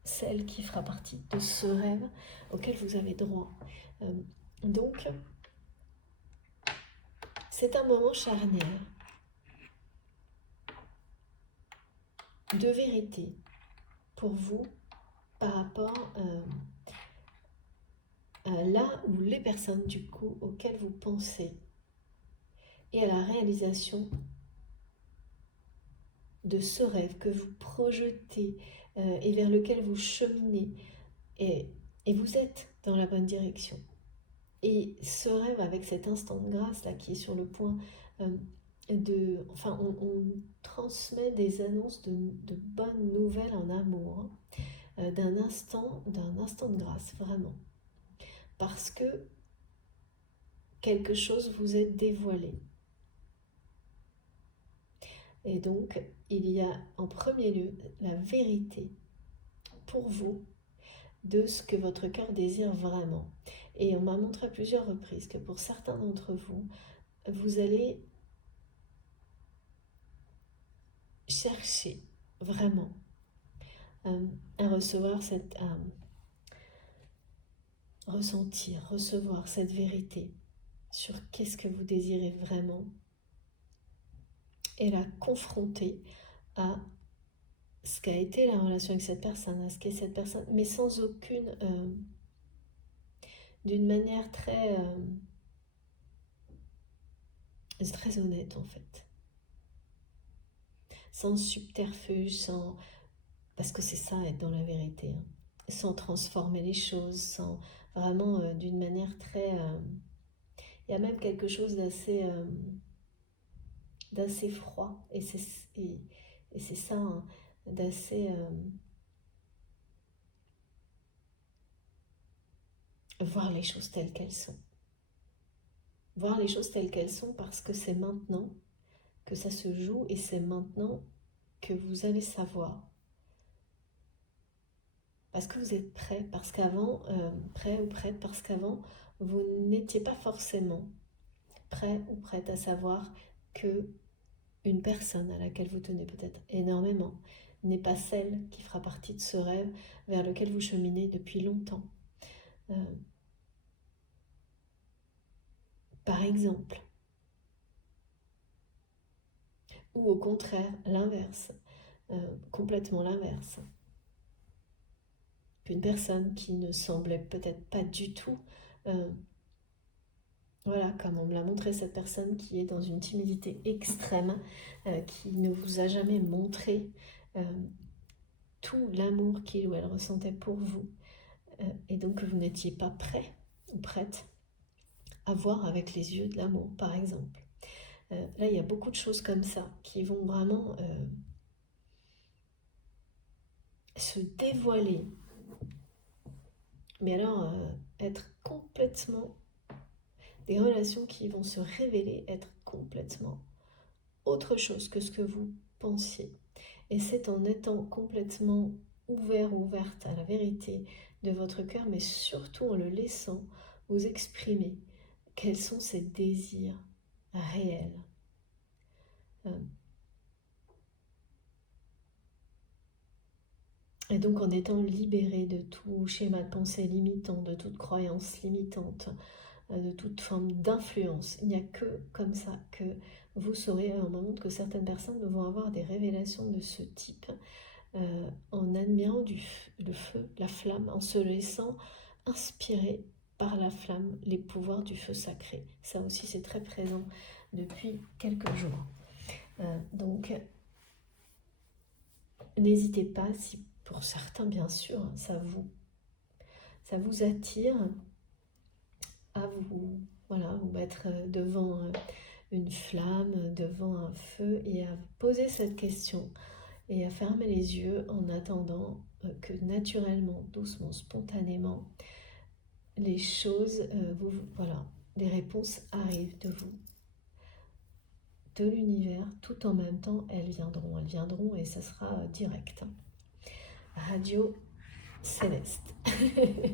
celle qui fera partie de ce rêve auquel vous avez droit. Donc, c'est un moment charnière de vérité pour vous par rapport à là où les personnes du coup auxquelles vous pensez et à la réalisation de ce rêve que vous projetez et vers lequel vous cheminez, et vous êtes dans la bonne direction. Et ce rêve avec cet instant de grâce là qui est sur le point on transmet des annonces de bonnes nouvelles en amour, hein, d'un instant de grâce, vraiment. Parce que quelque chose vous est dévoilé. Et donc, il y a en premier lieu la vérité pour vous de ce que votre cœur désire vraiment. Et on m'a montré à plusieurs reprises que pour certains d'entre vous, vous allez chercher vraiment à recevoir ressentir, recevoir cette vérité sur qu'est-ce que vous désirez vraiment et la confronter à ce qu'a été la relation avec cette personne, à ce qu'est cette personne, mais sans aucune... d'une manière très honnête en fait. Sans subterfuge, sans... Parce que c'est ça, être dans la vérité. Hein. Sans transformer les choses, sans... Vraiment d'une manière très... Il y a même quelque chose d'assez froid. Et c'est ça, hein, d'assez... voir les choses telles qu'elles sont. Voir les choses telles qu'elles sont parce que c'est maintenant que ça se joue et c'est maintenant que vous allez savoir. Parce que vous êtes prêt, parce qu'avant, prêt ou prête, parce qu'avant, vous n'étiez pas forcément prêt ou prête à savoir que une personne à laquelle vous tenez peut-être énormément n'est pas celle qui fera partie de ce rêve vers lequel vous cheminez depuis longtemps. Par exemple. Ou au contraire, l'inverse, complètement l'inverse. Une personne qui ne semblait peut-être pas du tout, voilà, comme on me l'a montré, cette personne qui est dans une timidité extrême, qui ne vous a jamais montré tout l'amour qu'il ou elle ressentait pour vous, et donc vous n'étiez pas prêt ou prête à voir avec les yeux de l'amour, par exemple. Là, il y a beaucoup de choses comme ça qui vont vraiment se dévoiler. Mais alors, être complètement... Des relations qui vont se révéler être complètement autre chose que ce que vous pensiez. Et c'est en étant complètement ouvert ou ouverte à la vérité de votre cœur, mais surtout en le laissant vous exprimer quels sont ces désirs réels. Et donc en étant libéré de tout schéma de pensée limitant, de toute croyance limitante, de toute forme d'influence. Il n'y a que comme ça que vous saurez, on me montre que certaines personnes vont avoir des révélations de ce type en admirant le feu, la flamme, en se laissant inspirer par la flamme les pouvoirs du feu sacré. Ça aussi c'est très présent depuis quelques jours. Donc n'hésitez pas, si pour certains bien sûr ça vous attire, à vous mettre devant une flamme, devant un feu et à poser cette question et à fermer les yeux en attendant que naturellement, doucement, spontanément, les choses, les réponses arrivent de vous, de l'univers, tout en même temps, elles viendront et ça sera direct. Radio Céleste.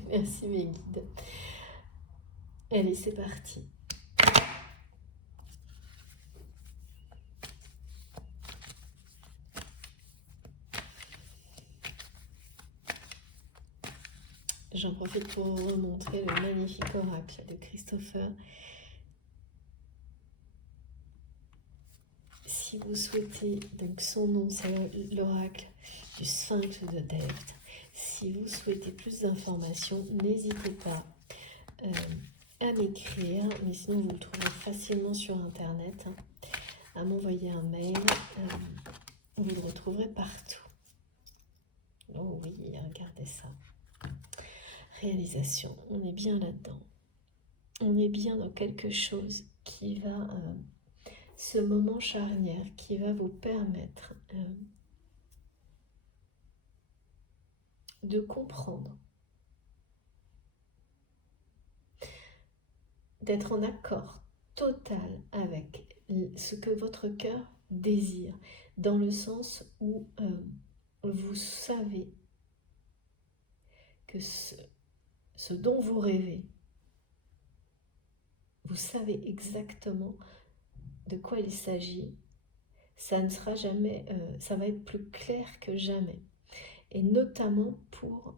Merci mes guides. Allez, c'est parti. J'en profite pour vous montrer le magnifique oracle de Christopher. Si vous souhaitez, donc son nom c'est l'oracle du Sphinx de Delphes. Si vous souhaitez plus d'informations, n'hésitez pas à m'écrire, mais sinon vous le trouverez facilement sur internet, à m'envoyer un mail, vous le retrouverez partout. Oh oui, regardez ça. Réalisation, on est bien là-dedans. On est bien dans quelque chose qui va, ce moment charnière qui va vous permettre de comprendre, d'être en accord total avec ce que votre cœur désire, dans le sens où vous savez que ce dont vous rêvez, vous savez exactement de quoi il s'agit, ça ne sera jamais, ça va être plus clair que jamais. Et notamment pour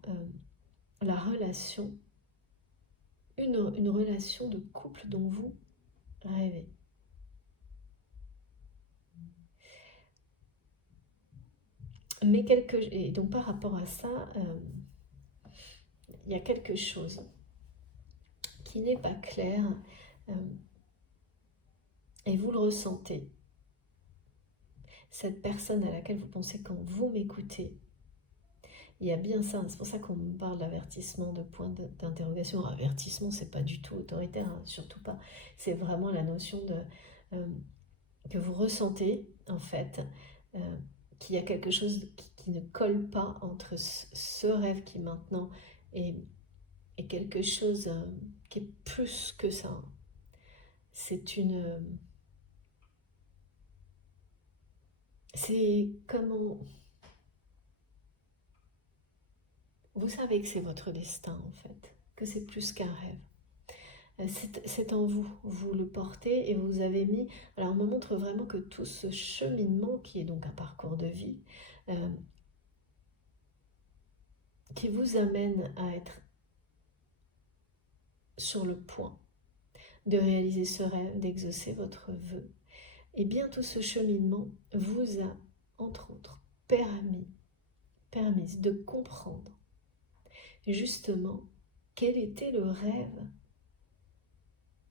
la relation, une relation de couple dont vous rêvez. Et donc par rapport à ça, il y a quelque chose qui n'est pas clair euh, et vous le ressentez. Cette personne à laquelle vous pensez quand vous m'écoutez, il y a bien ça, c'est pour ça qu'on me parle d'avertissement, de point d'interrogation. Avertissement, c'est pas du tout autoritaire, hein, surtout pas. C'est vraiment la notion euh, que vous ressentez, en fait, euh, qu'il y a quelque chose qui ne colle pas entre ce rêve qui maintenant est, est quelque chose qui est plus que ça. C'est une... c'est comment... Vous savez que c'est votre destin, en fait, que c'est plus qu'un rêve. C'est en vous, vous le portez et vous avez mis... Alors on me montre vraiment que tout ce cheminement, qui est donc un parcours de vie, euh, qui vous amène à être sur le point de réaliser ce rêve, d'exaucer votre vœu, et bien tout ce cheminement vous a, entre autres, permis de comprendre justement quel était le rêve,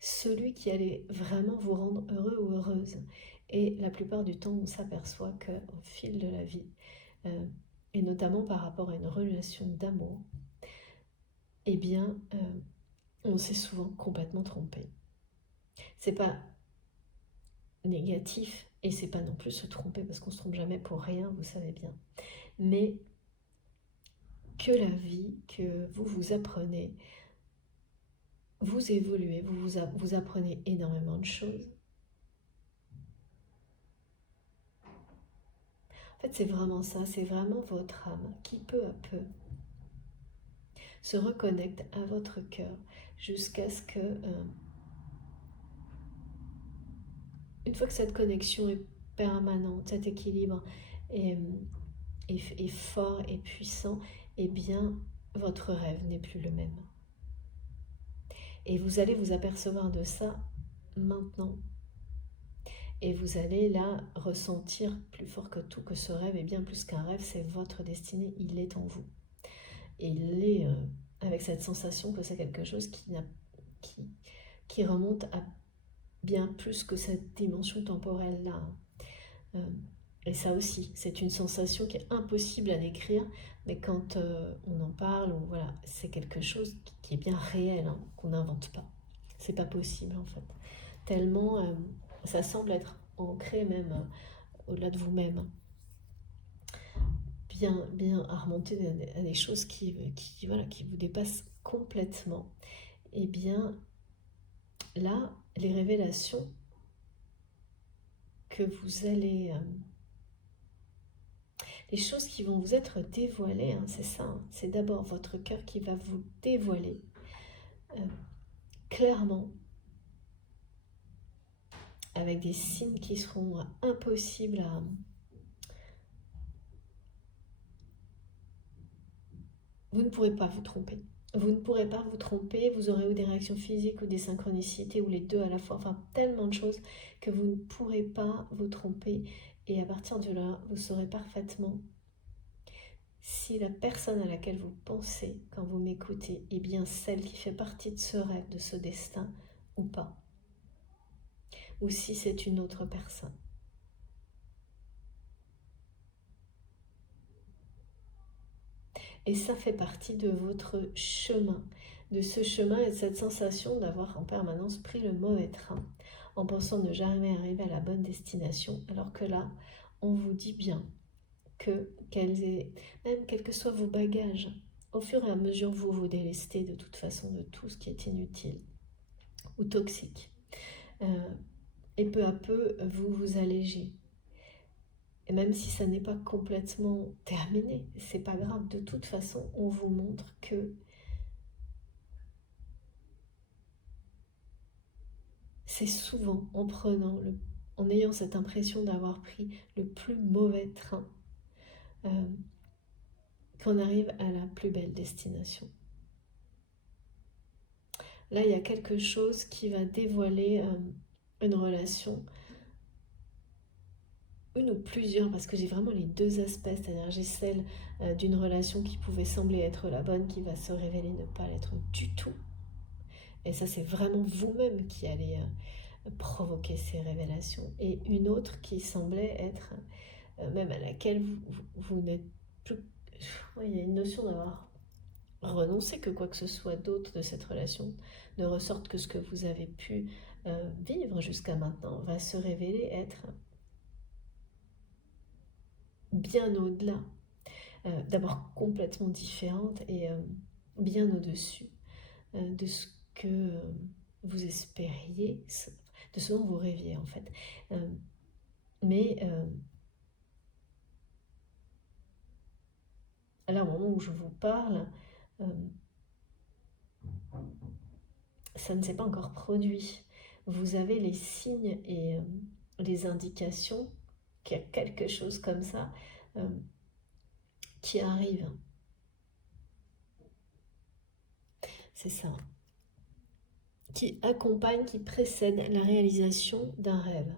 celui qui allait vraiment vous rendre heureux ou heureuse. Et la plupart du temps, on s'aperçoit qu'au fil de la vie, et notamment par rapport à une relation d'amour, eh bien, on s'est souvent complètement trompé. C'est pas négatif et c'est pas non plus se tromper parce qu'on se trompe jamais pour rien, vous savez bien. Mais que la vie, que vous apprenez, vous évoluez, vous apprenez énormément de choses. En fait, c'est vraiment ça, c'est vraiment votre âme qui peu à peu se reconnecte à votre cœur jusqu'à ce que, une fois que cette connexion est permanente, cet équilibre est fort et puissant, eh bien, votre rêve n'est plus le même. Et vous allez vous apercevoir de ça maintenant. Et vous allez là ressentir plus fort que tout que ce rêve est bien plus qu'un rêve, c'est votre destinée, il est en vous. Et il est avec cette sensation que c'est quelque chose qui remonte à bien plus que cette dimension temporelle-là. Et ça aussi, c'est une sensation qui est impossible à décrire, mais quand on en parle, voilà, c'est quelque chose qui est bien réel, hein, qu'on n'invente pas. C'est pas possible en fait. Tellement ça semble être ancré même au-delà de vous-même. Bien à remonter à des choses voilà, qui vous dépassent complètement. Et bien là, les révélations que vous allez... les choses qui vont vous être dévoilées, hein, c'est ça, hein, c'est d'abord votre cœur qui va vous dévoiler clairement, avec des signes qui seront impossibles à... Vous ne pourrez pas vous tromper. Vous ne pourrez pas vous tromper, vous aurez ou des réactions physiques ou des synchronicités ou les deux à la fois, enfin tellement de choses que vous ne pourrez pas vous tromper. Et à partir de là, vous saurez parfaitement si la personne à laquelle vous pensez quand vous m'écoutez est bien celle qui fait partie de ce rêve, de ce destin ou pas. Ou si c'est une autre personne. Et ça fait partie de votre chemin, de ce chemin et de cette sensation d'avoir en permanence pris le mauvais train, en pensant ne jamais arriver à la bonne destination, alors que là, on vous dit bien que, même quels que soient vos bagages, au fur et à mesure, vous vous délestez de toute façon de tout ce qui est inutile ou toxique. Et peu à peu, vous vous allégez. Et même si ça n'est pas complètement terminé, c'est pas grave. De toute façon, on vous montre que c'est souvent en ayant cette impression d'avoir pris le plus mauvais train, qu'on arrive à la plus belle destination. Là, il y a quelque chose qui va dévoiler une relation une ou plusieurs, parce que j'ai vraiment les deux aspects, c'est-à-dire j'ai celle d'une relation qui pouvait sembler être la bonne, qui va se révéler ne pas l'être du tout. Et ça, c'est vraiment vous-même qui allez provoquer ces révélations. Et une autre qui semblait être, même à laquelle vous n'êtes plus... Ouais, il y a une notion d'avoir renoncé, que quoi que ce soit d'autre de cette relation ne ressorte que ce que vous avez pu vivre jusqu'à maintenant va se révéler être bien au-delà, d'abord complètement différente et bien au-dessus de ce que vous espériez, de ce dont vous rêviez en fait. Mais là, au moment où je vous parle, ça ne s'est pas encore produit. Vous avez les signes et les indications qu'il y a quelque chose comme ça qui arrive. C'est ça. Qui accompagne, qui précède la réalisation d'un rêve.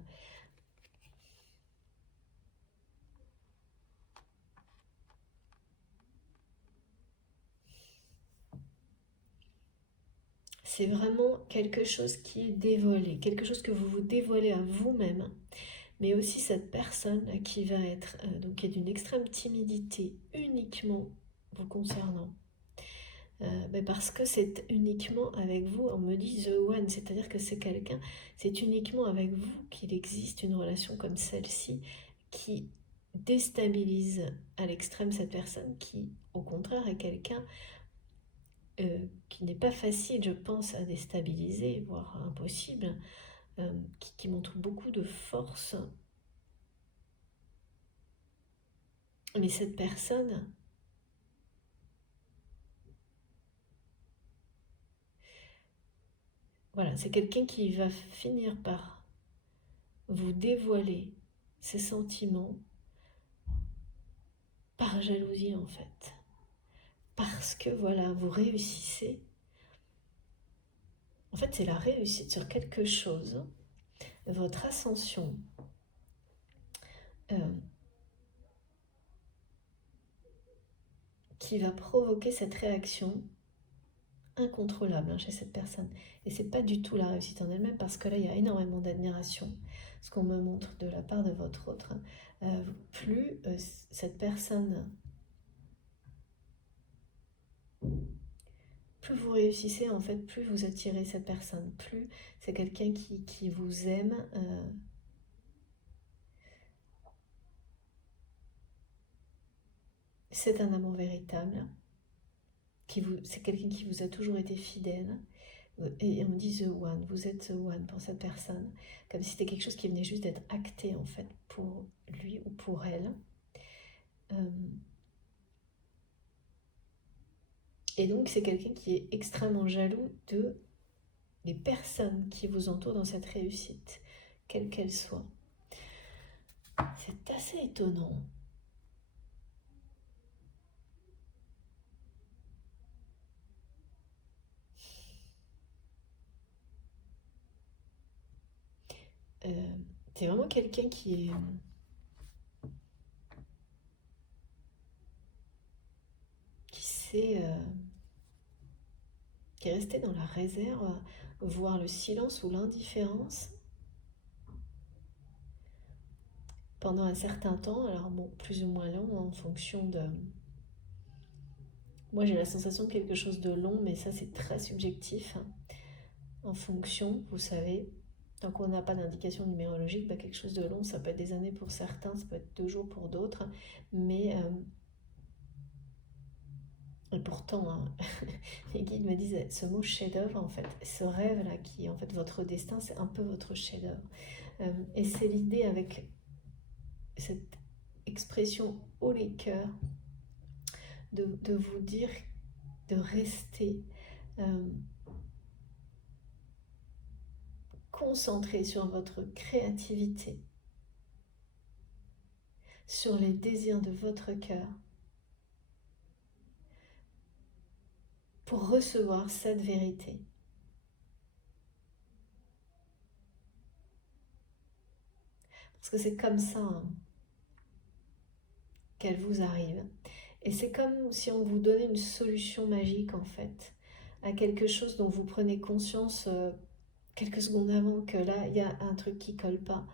C'est vraiment quelque chose qui est dévoilé, quelque chose que vous vous dévoilez à vous-même, mais aussi cette personne qui va être, donc qui est d'une extrême timidité uniquement vous concernant. Mais parce que c'est uniquement avec vous, on me dit The One, c'est-à-dire que c'est quelqu'un, c'est uniquement avec vous qu'il existe une relation comme celle-ci qui déstabilise à l'extrême cette personne qui, au contraire, est quelqu'un qui n'est pas facile, je pense, à déstabiliser, voire impossible, qui montre beaucoup de force. Mais cette personne, voilà, c'est quelqu'un qui va finir par vous dévoiler ses sentiments par jalousie en fait. Parce que voilà, vous réussissez. En fait, c'est la réussite sur quelque chose, votre ascension, euh, qui va provoquer cette réaction incontrôlable chez cette personne. Et c'est pas du tout la réussite en elle-même, parce que là, il y a énormément d'admiration, ce qu'on me montre de la part de votre autre. Plus cette personne, plus vous réussissez, en fait, plus vous attirez cette personne, plus c'est quelqu'un qui vous aime. C'est un amour véritable. C'est quelqu'un qui vous a toujours été fidèle. Et on me dit The One, vous êtes The One pour cette personne. Comme si c'était quelque chose qui venait juste d'être acté, en fait, pour lui ou pour elle. Et donc, c'est quelqu'un qui est extrêmement jaloux des personnes qui vous entourent dans cette réussite, quelle qu'elle soit. C'est assez étonnant. C'est vraiment quelqu'un qui sait, qui est resté dans la réserve, voire le silence ou l'indifférence pendant un certain temps. Alors bon, plus ou moins long en fonction de... Moi j'ai la sensation de quelque chose de long, mais ça c'est très subjectif. En fonction, vous savez, tant qu'on n'a pas d'indication numérologique, bah, quelque chose de long, ça peut être des années pour certains, ça peut être 2 jours pour d'autres, mais et pourtant, hein, les guides me disent ce mot chef-d'œuvre, en fait, ce rêve-là qui est en fait votre destin, c'est un peu votre chef-d'œuvre. Et c'est l'idée avec cette expression haut les cœurs de vous dire de rester concentré sur votre créativité, sur les désirs de votre cœur, pour recevoir cette vérité. Parce que c'est comme ça, hein. qu'elle vous arrive. Et c'est comme si on vous donnait une solution magique en fait, à quelque chose dont vous prenez conscience quelques secondes avant que là, il y a un truc qui colle pas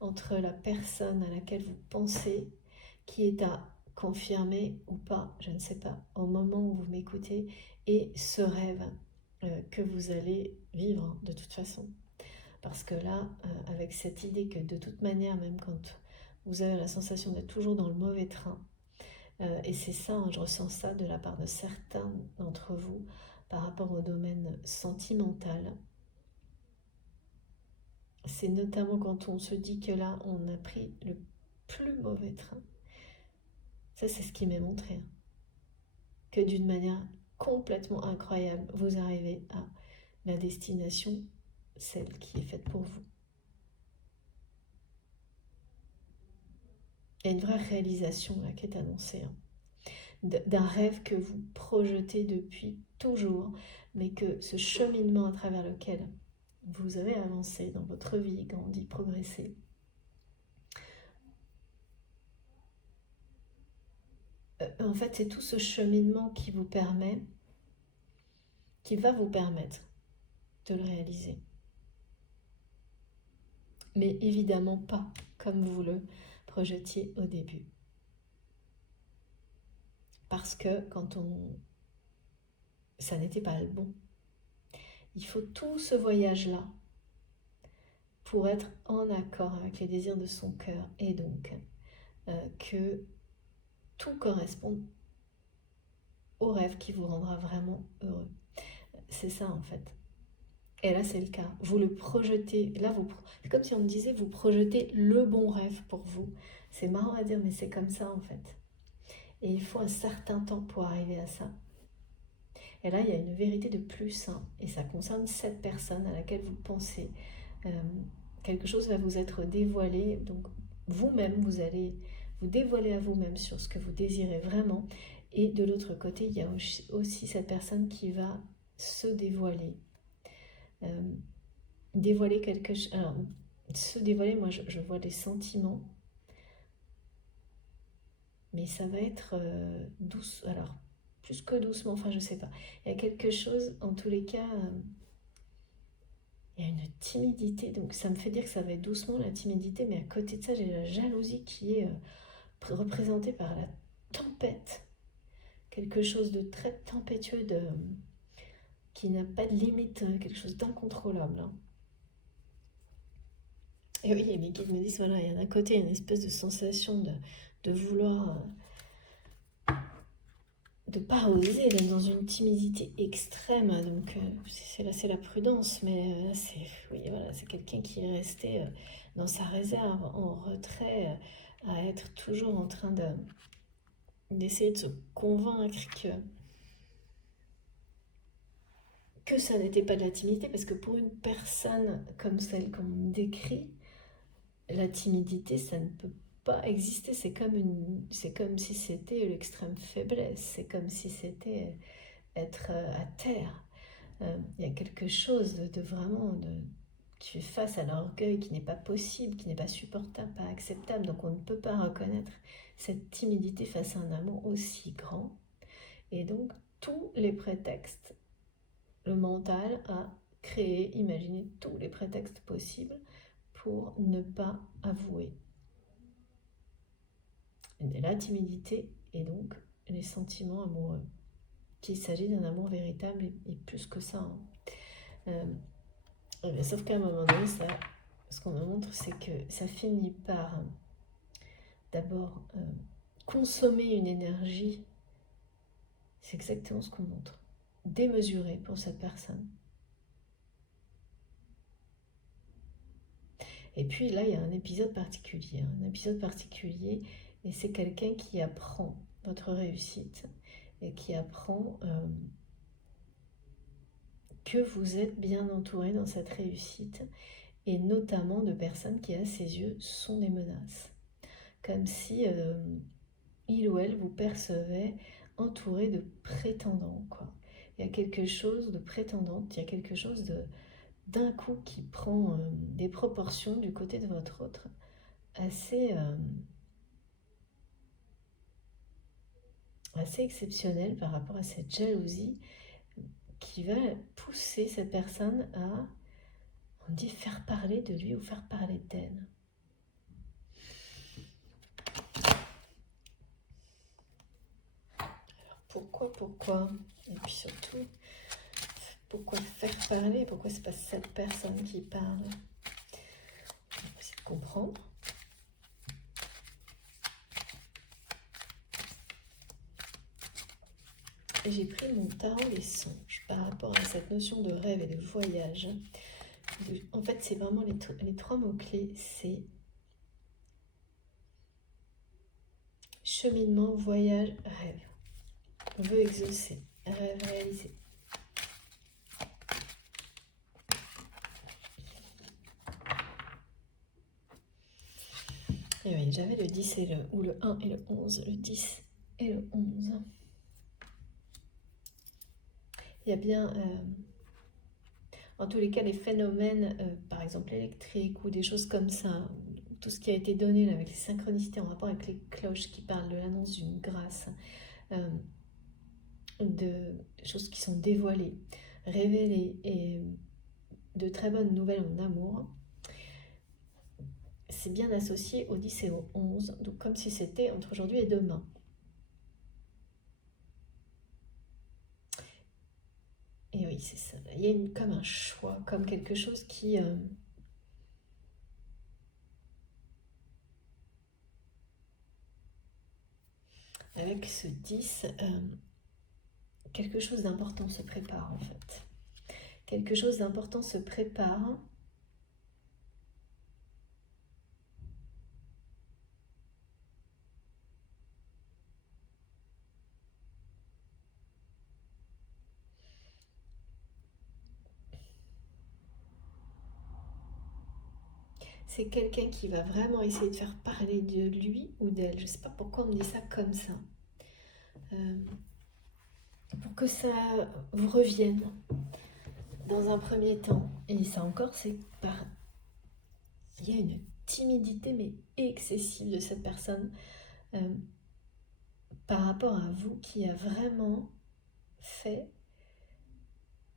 entre la personne à laquelle vous pensez, qui est à confirmer ou pas, je ne sais pas, au moment où vous m'écoutez, et ce rêve que vous allez vivre de toute façon. Parce que là, avec cette idée que de toute manière, même quand vous avez la sensation d'être toujours dans le mauvais train, et c'est ça, hein, je ressens ça de la part de certains d'entre vous par rapport au domaine sentimental. C'est notamment quand on se dit que là, on a pris le plus mauvais train. Ça, c'est ce qui m'est montré. Hein. Que d'une manière complètement incroyable, vous arrivez à la destination, celle qui est faite pour vous. Il y a une vraie réalisation là qui est annoncée. Hein. D'un rêve que vous projetez depuis toujours, mais que ce cheminement à travers lequel vous avez avancé dans votre vie, grandi, progressé, en fait, c'est tout ce cheminement qui vous permet, qui va vous permettre de le réaliser. Mais évidemment pas comme vous le projetiez au début. Parce que ça n'était pas le bon. Il faut tout ce voyage-là pour être en accord avec les désirs de son cœur et donc que tout corresponde au rêve qui vous rendra vraiment heureux. C'est ça en fait. Et là c'est le cas. Vous le projetez, là c'est comme si on me disait vous projetez le bon rêve pour vous. C'est marrant à dire mais c'est comme ça en fait. Et il faut un certain temps pour arriver à ça. Et là il y a une vérité de plus hein, et ça concerne cette personne à laquelle vous pensez. Quelque chose va vous être dévoilé, donc vous-même vous allez vous dévoiler à vous-même sur ce que vous désirez vraiment. Et de l'autre côté, il y a aussi cette personne qui va se dévoiler. Dévoiler quelque chose. Alors, se dévoiler, moi je vois des sentiments. Mais ça va être douce. Alors, plus que doucement, enfin je sais pas. Il y a quelque chose, en tous les cas, il y a une timidité. Donc ça me fait dire que ça va être doucement la timidité. Mais à côté de ça, j'ai la jalousie qui est représentée par la tempête. Quelque chose de très tempétueux, qui n'a pas de limite, quelque chose d'incontrôlable. Hein. Et oui, mes guides me disent, voilà, il y a d'un côté une espèce de sensation de vouloir, de ne pas oser, d'être dans une timidité extrême. Donc c'est la prudence, mais oui, voilà, c'est quelqu'un qui est resté dans sa réserve, en retrait, à être toujours en train d'essayer de se convaincre que ça n'était pas de la timidité, parce que pour une personne comme celle qu'on me décrit, la timidité, ça ne peut pas exister. C'est comme si c'était l'extrême faiblesse. C'est comme si c'était être à terre. Il y a quelque chose de vraiment qui fait face à l'orgueil, qui n'est pas possible, qui n'est pas supportable, pas acceptable. Donc on ne peut pas reconnaître cette timidité face à un amour aussi grand. Et donc tous les prétextes, le mental a créé, imaginé tous les prétextes possibles pour ne pas avouer la timidité et donc les sentiments amoureux. Qu'il s'agit d'un amour véritable et plus que ça. Hein. Sauf qu'à un moment donné, ce qu'on me montre, c'est que ça finit par d'abord consommer une énergie. C'est exactement ce qu'on montre. Démesurée pour cette personne. Et puis là, il y a un épisode particulier. Et c'est quelqu'un qui apprend votre réussite et qui apprend que vous êtes bien entouré dans cette réussite et notamment de personnes qui, à ses yeux, sont des menaces. Comme si il ou elle vous percevait entouré de prétendants, quoi. Il y a quelque chose de prétendante, il y a quelque chose d'un coup qui prend des proportions du côté de votre autre assez assez exceptionnel par rapport à cette jalousie qui va pousser cette personne à, on dit, faire parler de lui ou faire parler d'elle. Pourquoi et puis surtout, pourquoi faire parler? Pourquoi c'est pas cette personne qui parle? On va essayer de comprendre. Et j'ai pris mon tarot des songes par rapport à cette notion de rêve et de voyage. En fait, c'est vraiment les trois mots-clés, c'est cheminement, voyage, rêve. On veut exaucer, rêve réalisé. Et oui, j'avais le 10 ou le 1 et le 11, le 10 et le 11. Il y a bien, en tous les cas, les phénomènes, par exemple électriques ou des choses comme ça, tout ce qui a été donné là, avec les synchronicités en rapport avec les cloches qui parlent de l'annonce d'une grâce, de choses qui sont dévoilées, révélées et de très bonnes nouvelles en amour, c'est bien associé au 10 et au 11, donc comme si c'était entre aujourd'hui et demain. Et oui, c'est ça. Il y a comme un choix, comme quelque chose qui... avec ce 10, quelque chose d'important se prépare en fait. Quelque chose d'important se prépare. C'est quelqu'un qui va vraiment essayer de faire parler de lui ou d'elle. Je ne sais pas pourquoi on me dit ça comme ça. Pour que ça vous revienne dans un premier temps. Et ça encore, c'est par... Il y a une timidité mais excessive de cette personne par rapport à vous qui a vraiment fait,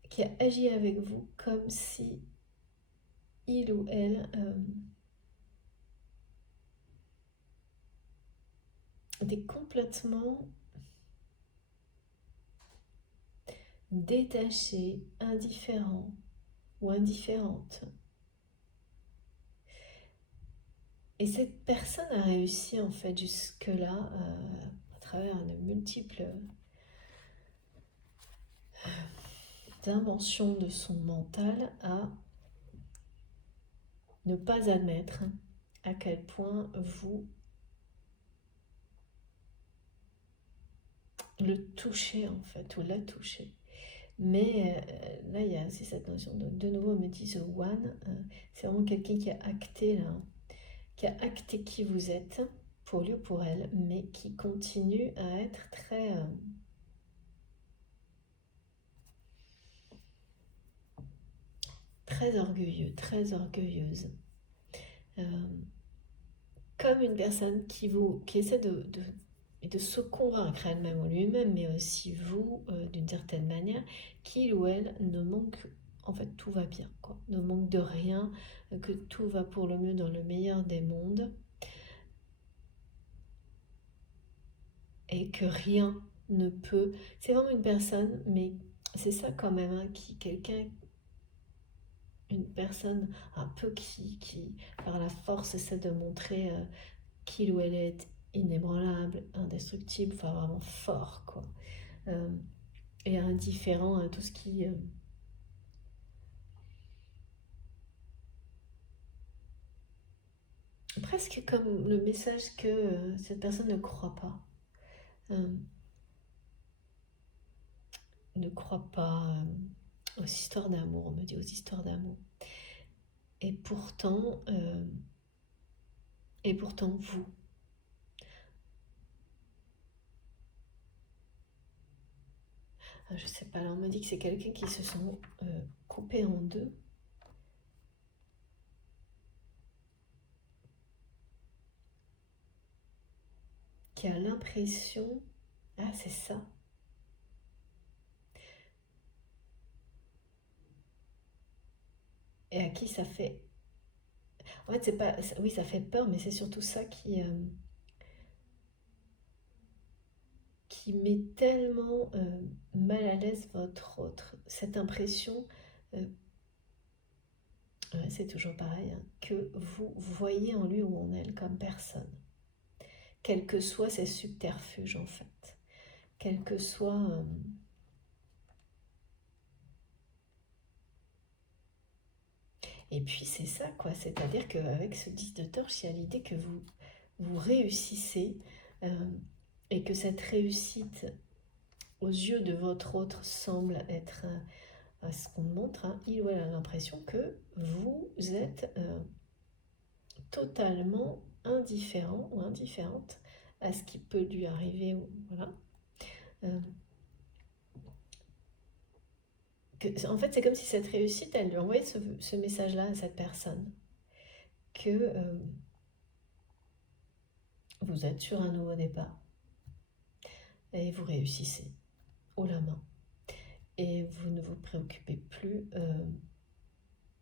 qui a agi avec vous comme si il ou elle était complètement détaché, indifférent ou indifférente. Et cette personne a réussi en fait jusque-là à travers de multiples inventions de son mental à ne pas admettre à quel point vous le touchez en fait, ou la touchez. Mais là, il y a aussi cette notion de nouveau, on me dit The One, c'est vraiment quelqu'un qui a acté là, qui a acté qui vous êtes, pour lui ou pour elle, mais qui continue à être très orgueilleux, très orgueilleuse. Comme une personne qui essaie de se convaincre elle-même ou lui-même, mais aussi vous, d'une certaine manière, qu'il ou elle ne manque, en fait, tout va bien, quoi. Ne manque de rien, que tout va pour le mieux dans le meilleur des mondes, et que rien ne peut... C'est vraiment une personne, mais c'est ça quand même, hein, une personne un peu qui par la force, essaie de montrer qu'il ou elle est inébranlable, indestructible, enfin vraiment fort, quoi. Et indifférent à tout ce qui... presque comme le message que cette personne ne croit pas. Ne croit pas aux histoires d'amour, on me dit aux histoires d'amour. Et pourtant vous, je sais pas, là on me dit que c'est quelqu'un qui se sent coupé en deux. Qui a l'impression Ah, c'est ça. Et à qui ça fait... En fait, c'est pas... Oui, ça fait peur, mais c'est surtout ça qui met tellement mal à l'aise votre autre. Cette impression, euh, ouais, c'est toujours pareil, hein, que vous voyez en lui ou en elle comme personne. Quels que soient ses subterfuges, en fait. Quel que soit... Et puis c'est ça, quoi. C'est-à-dire qu'avec ce 10 de torche, il y a l'idée que vous réussissez et que cette réussite, aux yeux de votre autre, semble être ce qu'on montre. Hein, il ou elle a l'impression que vous êtes totalement indifférent ou indifférente à ce qui peut lui arriver. Voilà. Euh, en fait, c'est comme si cette réussite, elle lui envoyait ce message-là à cette personne. Que vous êtes sur un nouveau départ et vous réussissez haut la main. Et vous ne vous préoccupez plus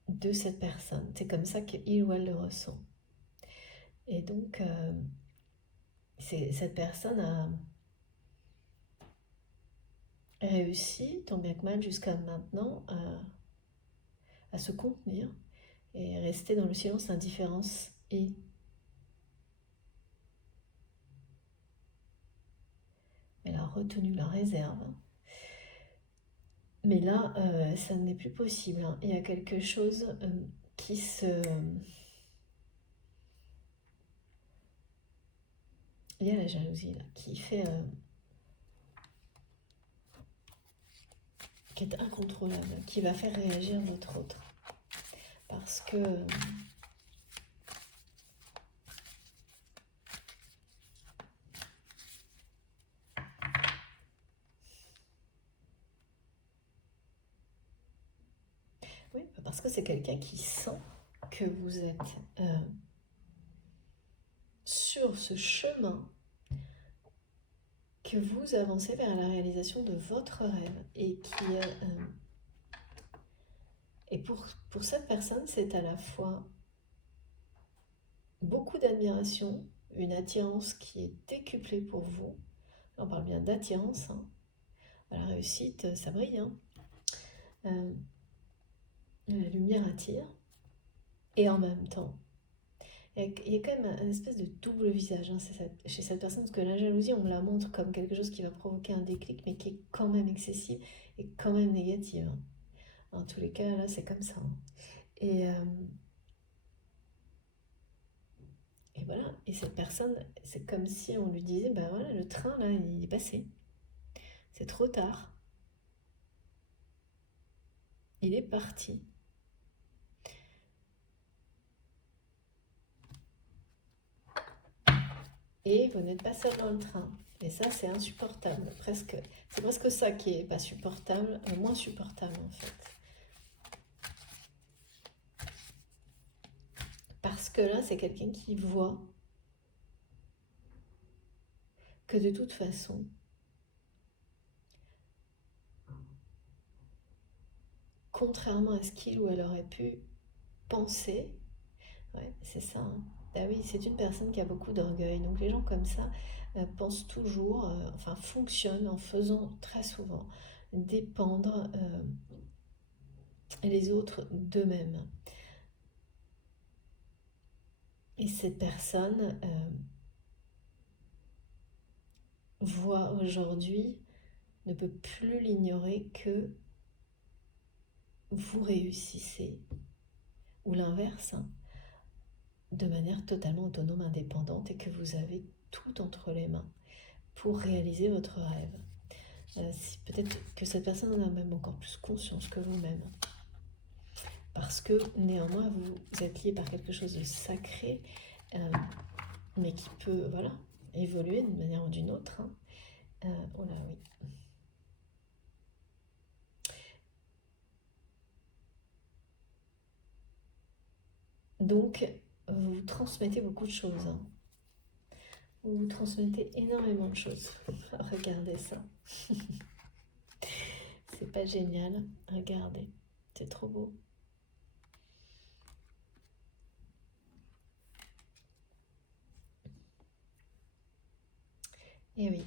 de cette personne. C'est comme ça qu'il ou elle le ressent. Et donc, cette personne a réussi, tant bien que mal jusqu'à maintenant, à se contenir et rester dans le silence, l'indifférence. Et elle a retenu la réserve. Mais là, ça n'est plus possible. Hein. Il y a quelque chose qui se... Il y a la jalousie là, qui fait... qui est incontrôlable, qui va faire réagir votre autre. Parce que... oui, parce que c'est quelqu'un qui sent que vous êtes sur ce chemin, que vous avancez vers la réalisation de votre rêve et qui et pour cette personne, c'est à la fois beaucoup d'admiration, une attirance qui est décuplée pour vous. On parle bien d'attirance. Hein. La réussite, ça brille. Hein. La lumière attire. Et en même temps, il y a quand même un espèce de double visage hein, chez cette personne, parce que la jalousie, on me la montre comme quelque chose qui va provoquer un déclic, mais qui est quand même excessive et quand même négative. Hein. En tous les cas, là, c'est comme ça. Hein. Et, euh, et voilà, et cette personne, c'est comme si on lui disait, ben voilà, le train, là, il est passé. C'est trop tard. Il est parti. Et vous n'êtes pas seul dans le train. Et ça, c'est insupportable. C'est presque ça qui est pas supportable, moins supportable en fait. Parce que là, c'est quelqu'un qui voit que de toute façon, contrairement à ce qu'il ou elle aurait pu penser, ouais, c'est ça. Hein. Ah oui, c'est une personne qui a beaucoup d'orgueil. Donc les gens comme ça pensent toujours, enfin fonctionnent en faisant très souvent dépendre les autres d'eux-mêmes. Et cette personne voit aujourd'hui, ne peut plus l'ignorer que vous réussissez, ou l'inverse, hein, de manière totalement autonome, indépendante, et que vous avez tout entre les mains pour réaliser votre rêve. Peut-être que cette personne en a même encore plus conscience que vous-même. Parce que néanmoins, vous êtes lié par quelque chose de sacré, mais qui peut voilà, évoluer d'une manière ou d'une autre. Hein. Oh là oui. Donc, vous transmettez beaucoup de choses. Hein. Vous transmettez énormément de choses. Regardez ça. C'est pas génial? Regardez, c'est trop beau. Et oui,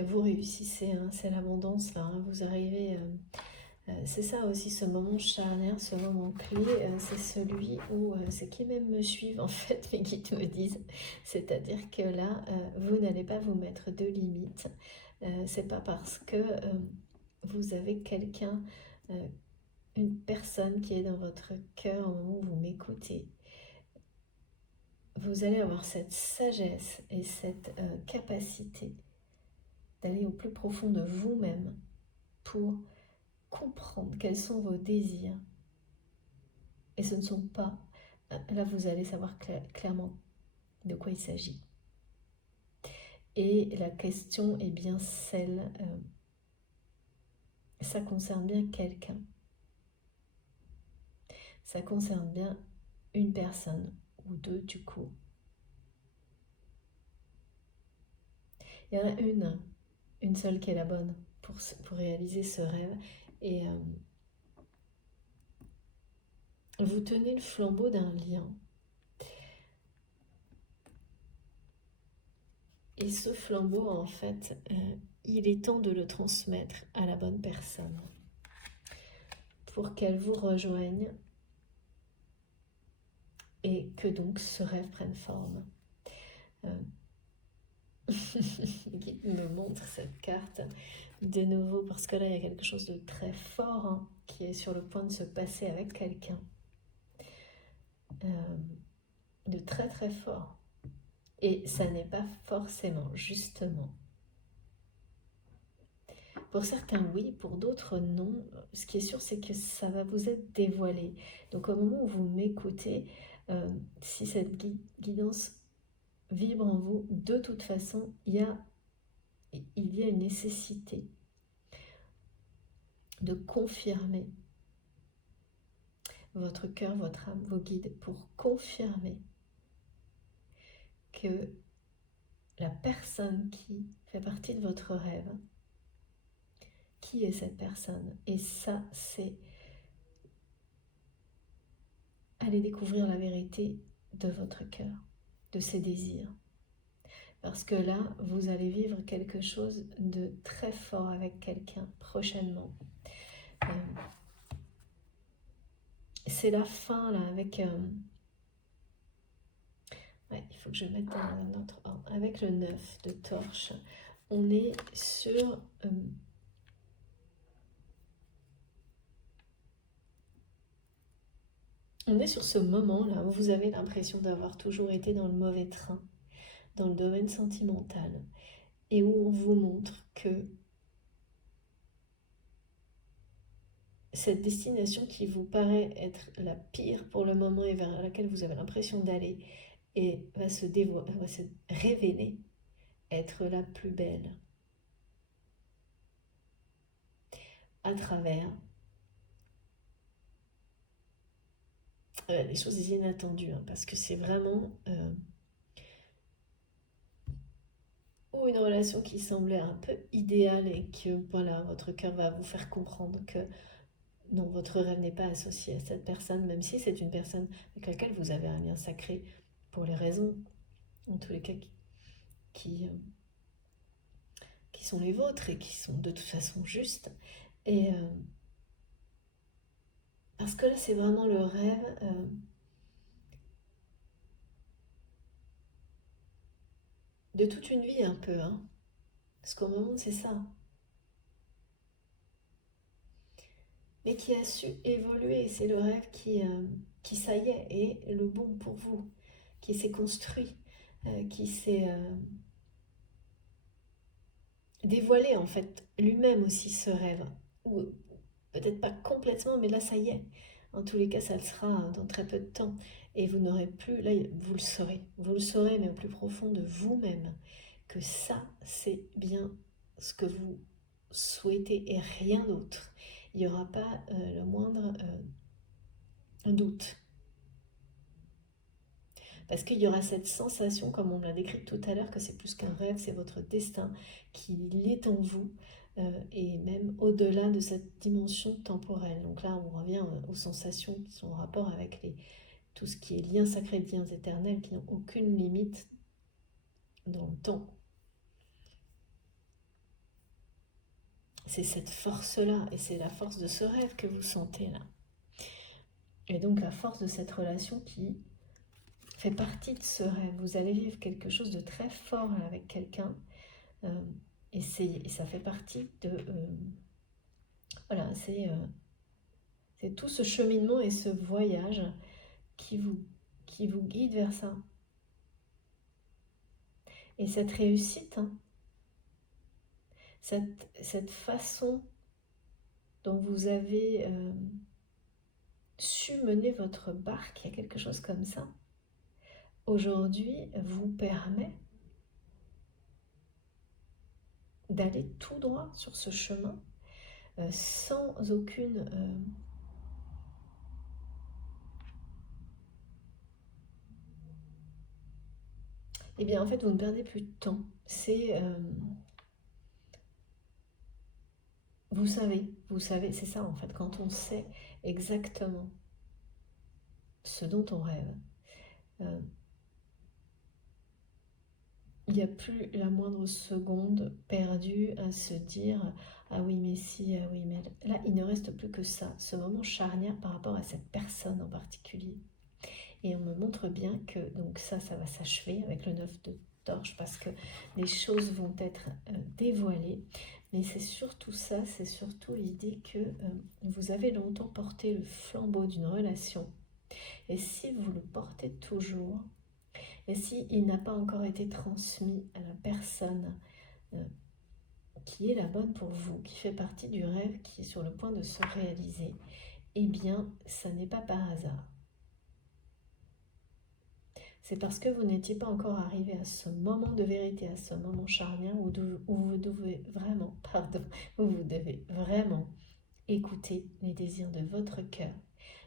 vous réussissez, hein, c'est l'abondance là, hein, vous arrivez, c'est ça aussi, ce moment charnière, ce moment clé, c'est celui où c'est qui même me suivent en fait, mes guides me disent, c'est-à-dire que là, vous n'allez pas vous mettre de limites, c'est pas parce que vous avez quelqu'un, une personne qui est dans votre cœur au moment où vous m'écoutez, vous allez avoir cette sagesse et cette capacité d'aller au plus profond de vous-même pour comprendre quels sont vos désirs. Et ce ne sont pas... Là, vous allez savoir clairement de quoi il s'agit. Et la question est bien celle... ça concerne bien quelqu'un. Ça concerne bien une personne, ou deux du coup. Il y en a une seule qui est la bonne pour réaliser ce rêve. Et vous tenez le flambeau d'un lien. Et ce flambeau, en fait, il est temps de le transmettre à la bonne personne pour qu'elle vous rejoigne et que donc ce rêve prenne forme. Qui me montre cette carte de nouveau parce que là il y a quelque chose de très fort, hein, qui est sur le point de se passer avec quelqu'un, de très très fort, et ça n'est pas forcément justement, pour certains oui, pour d'autres non. Ce qui est sûr, c'est que ça va vous être dévoilé. Donc au moment où vous m'écoutez, si cette guidance vibre en vous, de toute façon il y a une nécessité de confirmer votre cœur, votre âme, vos guides, pour confirmer que la personne qui fait partie de votre rêve, qui est cette personne? Et ça, c'est aller découvrir la vérité de votre cœur, de ses désirs. Parce que là, vous allez vivre quelque chose de très fort avec quelqu'un prochainement. C'est la fin là, avec... ouais, il faut que je mette dans un autre ordre. Avec le 9 de torche, on est sur... on est sur ce moment-là où vous avez l'impression d'avoir toujours été dans le mauvais train, dans le domaine sentimental, et où on vous montre que cette destination qui vous paraît être la pire pour le moment et vers laquelle vous avez l'impression d'aller et va se révéler être la plus belle à travers les choses inattendues, hein, parce que c'est vraiment ou une relation qui semblait un peu idéale et que voilà, votre cœur va vous faire comprendre que non, votre rêve n'est pas associé à cette personne, même si c'est une personne avec laquelle vous avez un lien sacré pour les raisons, en tous les cas, qui sont les vôtres et qui sont de toute façon justes. Et parce que là, c'est vraiment le rêve de toute une vie un peu, hein. Parce qu'au moment, c'est ça. Mais qui a su évoluer. C'est le rêve qui, ça y est le bon pour vous, qui s'est construit, qui s'est dévoilé en fait lui-même aussi ce rêve. Ou peut-être pas complètement, mais là ça y est. En tous les cas, ça le sera dans très peu de temps. Et vous n'aurez plus, là vous le saurez, mais au plus profond de vous-même, que ça c'est bien ce que vous souhaitez et rien d'autre. Il n'y aura pas le moindre doute. Parce qu'il y aura cette sensation, comme on l'a décrit tout à l'heure, que c'est plus qu'un rêve, c'est votre destin, qu'il est en vous, et même au-delà de cette dimension temporelle. Donc là, on revient aux sensations qui sont en rapport avec tout ce qui est liens sacrés, liens éternels, qui n'ont aucune limite dans le temps. C'est cette force-là, et c'est la force de ce rêve que vous sentez là. Et donc la force de cette relation qui fait partie de ce rêve. Vous allez vivre quelque chose de très fort là, avec quelqu'un, et ça fait partie de... voilà, c'est tout ce cheminement et ce voyage qui vous guide vers ça. Et cette réussite, hein, cette façon dont vous avez su mener votre barque, il y a quelque chose comme ça, aujourd'hui vous permet d'aller tout droit sur ce chemin sans aucune... Eh bien en fait vous ne perdez plus de temps. C'est... vous savez, c'est ça en fait, quand on sait exactement ce dont on rêve, il n'y a plus la moindre seconde perdue à se dire ah oui mais si, ah oui mais là il ne reste plus que ça, ce moment charnière par rapport à cette personne en particulier. Et on me montre bien que donc ça va s'achever avec le 9 de torche parce que les choses vont être dévoilées. Mais c'est surtout ça, c'est surtout l'idée que vous avez longtemps porté le flambeau d'une relation. Et si vous le portez toujours, et s'il n'a pas encore été transmis à la personne qui est la bonne pour vous, qui fait partie du rêve qui est sur le point de se réaliser, eh bien, ça n'est pas par hasard. C'est parce que vous n'étiez pas encore arrivé à ce moment de vérité, à ce moment charnière où vous devez vraiment, où vous devez vraiment écouter les désirs de votre cœur,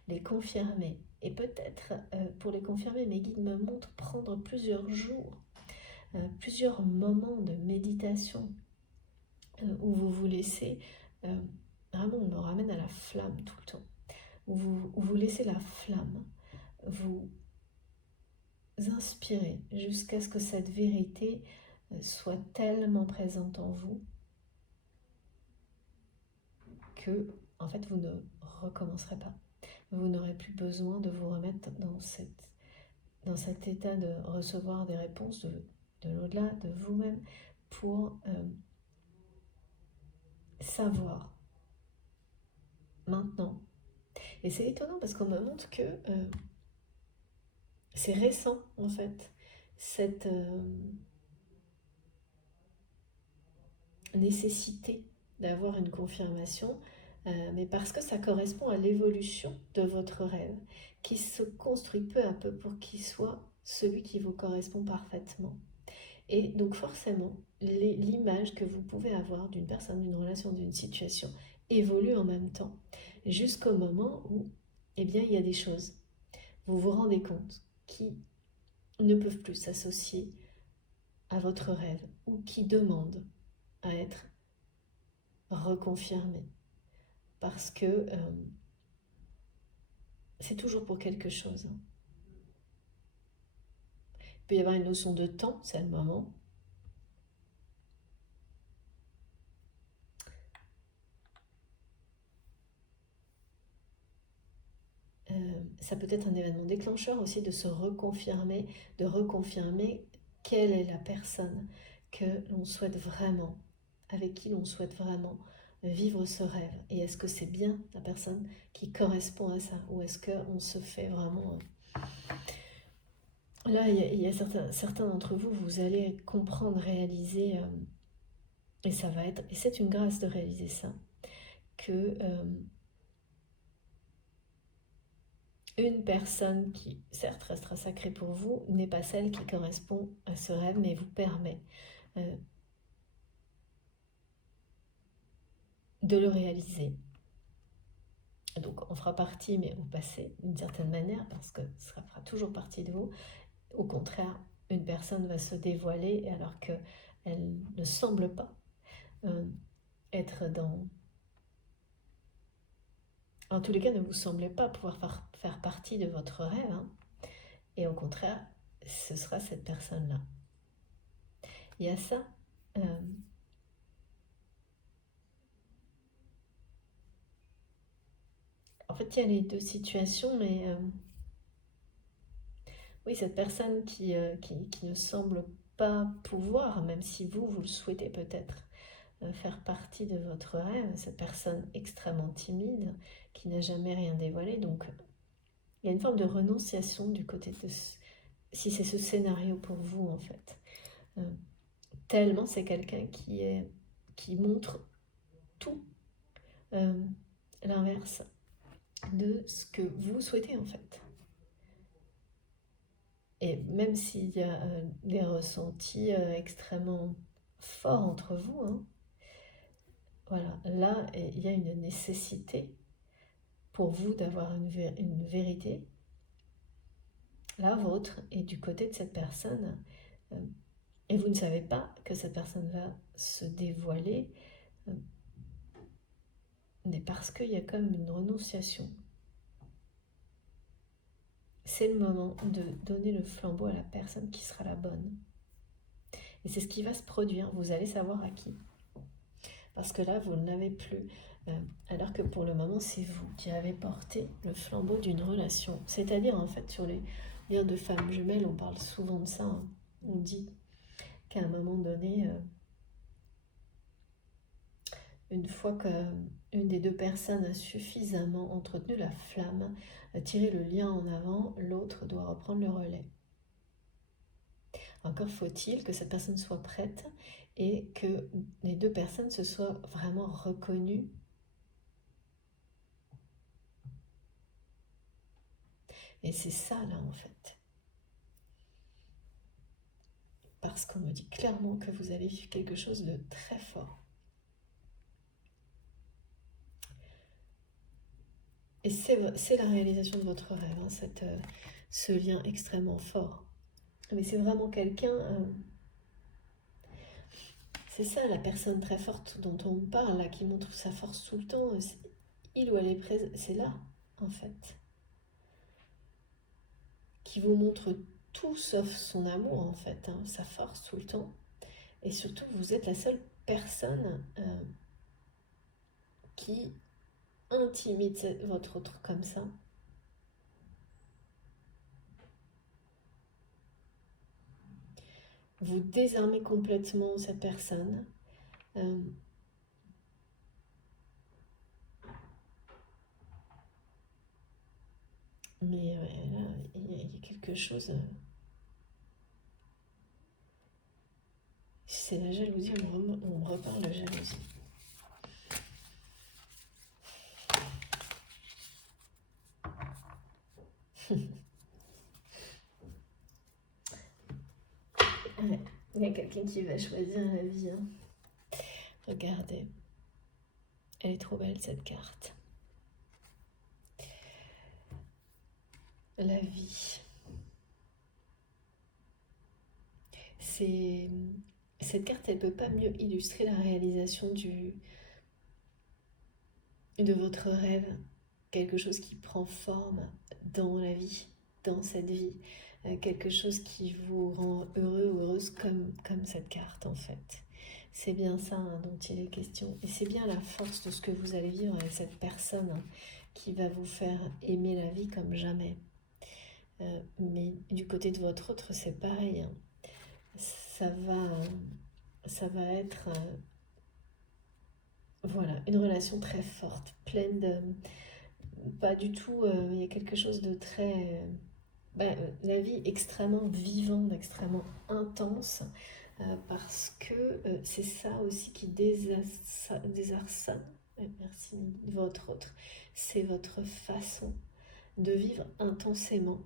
les confirmer. Et peut-être, pour les confirmer, mes guides me montrent prendre plusieurs jours, plusieurs moments de méditation où vous vous laissez, vraiment on me ramène à la flamme tout le temps, où vous laissez la flamme vous inspirer jusqu'à ce que cette vérité soit tellement présente en vous que en fait vous ne recommencerez pas. Vous n'aurez plus besoin de vous remettre dans cet état de recevoir des réponses de l'au-delà, de vous-même, pour savoir maintenant. Et c'est étonnant parce qu'on me montre que c'est récent en fait, cette nécessité d'avoir une confirmation, mais parce que ça correspond à l'évolution de votre rêve, qui se construit peu à peu pour qu'il soit celui qui vous correspond parfaitement. Et donc forcément, l'image que vous pouvez avoir d'une personne, d'une relation, d'une situation évolue en même temps, jusqu'au moment où, eh bien, il y a des choses, vous vous rendez compte, qui ne peuvent plus s'associer à votre rêve ou qui demandent à être reconfirmées. Parce que c'est toujours pour quelque chose. Il peut y avoir une notion de temps, c'est le moment. Ça peut être un événement déclencheur aussi de se reconfirmer, de reconfirmer quelle est la personne que l'on souhaite vraiment, avec qui l'on souhaite vraiment vivre ce rêve. Et est-ce que c'est bien la personne qui correspond à ça, ou est-ce qu'on se fait vraiment... Là, il y a certains d'entre vous, vous allez comprendre, réaliser, et ça va être, et c'est une grâce de réaliser ça, que une personne qui, certes, restera sacrée pour vous, n'est pas celle qui correspond à ce rêve, mais vous permet de le réaliser. Donc, on fera partie, mais au passé, d'une certaine manière, parce que ça fera toujours partie de vous. Au contraire, une personne va se dévoiler alors qu'elle ne semble pas être dans... En tous les cas, ne vous semblez pas pouvoir faire partie de votre rêve. Hein. Et au contraire, ce sera cette personne-là. Il y a ça. En fait, il y a les deux situations, mais oui, cette personne qui ne semble pas pouvoir, même si vous le souhaitez peut-être, faire partie de votre rêve, cette personne extrêmement timide, qui n'a jamais rien dévoilé. Donc, il y a une forme de renonciation du côté de... Si c'est ce scénario pour vous, en fait. Tellement c'est quelqu'un qui montre tout l'inverse de ce que vous souhaitez, en fait. Et même s'il y a des ressentis extrêmement forts entre vous, hein, voilà, là, il y a une nécessité pour vous d'avoir une vérité, la vôtre, et du côté de cette personne. Et vous ne savez pas que cette personne va se dévoiler, mais parce qu'il y a comme une renonciation. C'est le moment de donner le flambeau à la personne qui sera la bonne. Et c'est ce qui va se produire, vous allez savoir à qui. Parce que là, vous ne l'avez plus. Alors que pour le moment, c'est vous qui avez porté le flambeau d'une relation. C'est-à-dire, en fait, sur les liens de femmes jumelles, on parle souvent de ça. Hein. On dit qu'à un moment donné, une fois qu'une des deux personnes a suffisamment entretenu la flamme, tiré le lien en avant, l'autre doit reprendre le relais. Encore faut-il que cette personne soit prête et que les deux personnes se soient vraiment reconnues. Et c'est ça là en fait. Parce qu'on me dit clairement que vous allez vivre quelque chose de très fort. Et c'est la réalisation de votre rêve, hein, ce lien extrêmement fort. Mais c'est vraiment quelqu'un... c'est ça la personne très forte dont on parle, là, qui montre sa force tout le temps. Il ou elle est présente, c'est là, en fait. Qui vous montre tout sauf son amour, en fait, hein, sa force tout le temps. Et surtout, vous êtes la seule personne qui intimide votre autre comme ça. Vous désarmez complètement cette personne. Mais là, il y a quelque chose... c'est la jalousie, on me reparle de jalousie. Ouais, il y a quelqu'un qui va choisir la vie. Hein. Regardez. Elle est trop belle cette carte. La vie. Cette carte, elle ne peut pas mieux illustrer la réalisation de votre rêve. Quelque chose qui prend forme dans la vie, dans cette vie. Quelque chose qui vous rend heureux ou heureuse comme cette carte en fait. C'est bien ça hein, dont il est question. Et c'est bien la force de ce que vous allez vivre avec cette personne hein, qui va vous faire aimer la vie comme jamais. Mais du côté de votre autre, c'est pareil. Hein. Ça va être voilà, une relation très forte, pleine de... Pas du tout, il y a quelque chose de très... la vie extrêmement vivante, extrêmement intense, parce que c'est ça aussi qui désarçonne, merci, votre autre. C'est votre façon de vivre intensément,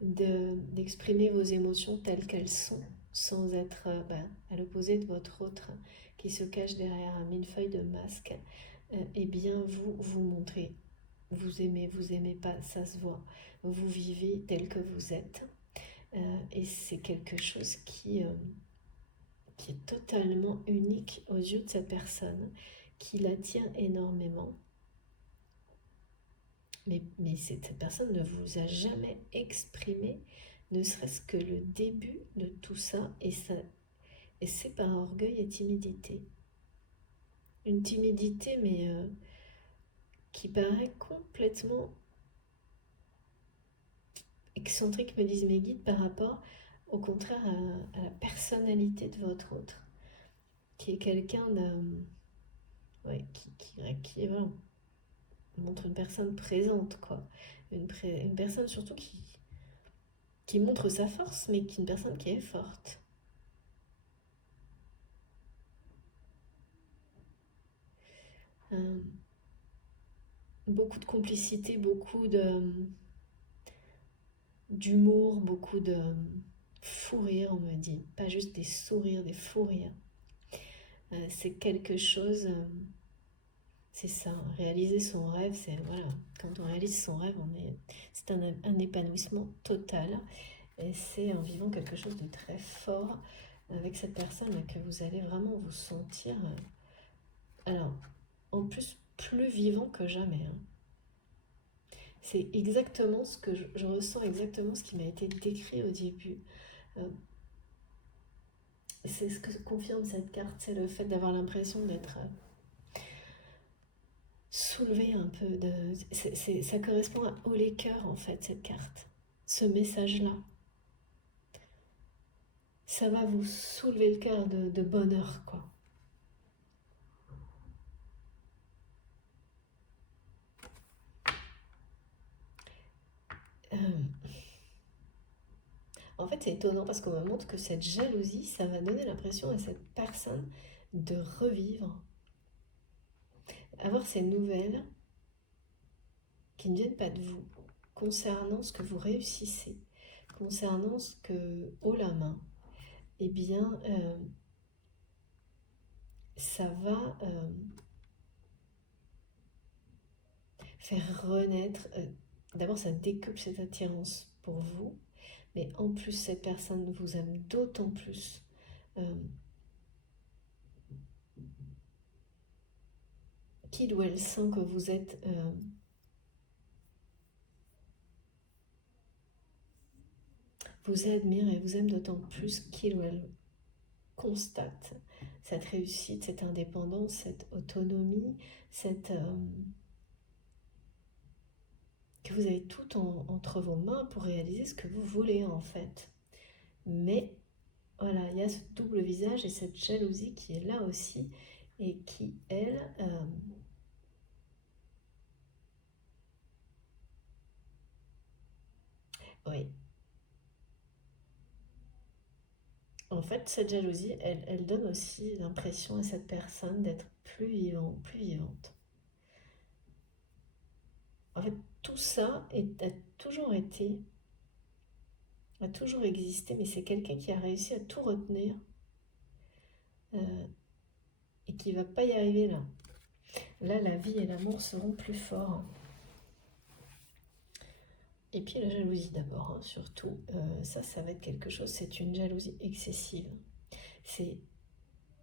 d'exprimer vos émotions telles qu'elles sont, sans être à l'opposé de votre autre qui se cache derrière un millefeuille de masque. Eh bien, vous montrez. Vous aimez pas, ça se voit. Vous vivez tel que vous êtes. Et c'est quelque chose qui est totalement unique aux yeux de cette personne, qui l'attire énormément. Mais cette personne ne vous a jamais exprimé, ne serait-ce que le début de tout ça, et c'est par orgueil et timidité. Une timidité, mais qui paraît complètement excentrique, me disent mes guides, par rapport au contraire à la personnalité de votre autre, qui est quelqu'un qui voilà, montre une personne présente, quoi. Une personne surtout qui montre sa force, mais qui est une personne qui est forte. Beaucoup de complicité, beaucoup d'humour, beaucoup de fou rire, on me dit. Pas juste des sourires, des fous rires. C'est quelque chose, c'est ça, réaliser son rêve, c'est voilà, quand on réalise son rêve, c'est un épanouissement total. Et c'est en vivant quelque chose de très fort avec cette personne que vous allez vraiment vous sentir, alors, en plus vivant que jamais. Hein. C'est exactement ce que je ressens, exactement ce qui m'a été décrit au début. C'est ce que confirme cette carte, c'est le fait d'avoir l'impression d'être soulevé un peu. Ça correspond à haut les cœurs, en fait, cette carte. Ce message-là. Ça va vous soulever le cœur de bonheur, quoi. En fait, c'est étonnant parce qu'on me montre que cette jalousie, ça va donner l'impression à cette personne de revivre, avoir ces nouvelles qui ne viennent pas de vous, concernant ce que vous réussissez, concernant ce que, haut la main, eh bien, ça va faire renaître, d'abord ça décuple cette attirance pour vous, mais en plus cette personne vous aime d'autant plus. Qu'il ou elle sent que vous êtes vous admire et vous aime d'autant plus qu'il ou elle constate cette réussite, cette indépendance, cette autonomie, que vous avez tout entre vos mains pour réaliser ce que vous voulez en fait. Mais voilà, il y a ce double visage et cette jalousie qui est là aussi et qui, elle, oui. En fait, cette jalousie, elle donne aussi l'impression à cette personne d'être plus vivant, plus vivante. En fait, tout ça a toujours été, a toujours existé, mais c'est quelqu'un qui a réussi à tout retenir et qui ne va pas y arriver là. Là, la vie et l'amour seront plus forts. Et puis la jalousie d'abord, hein, surtout. Ça va être quelque chose, c'est une jalousie excessive. C'est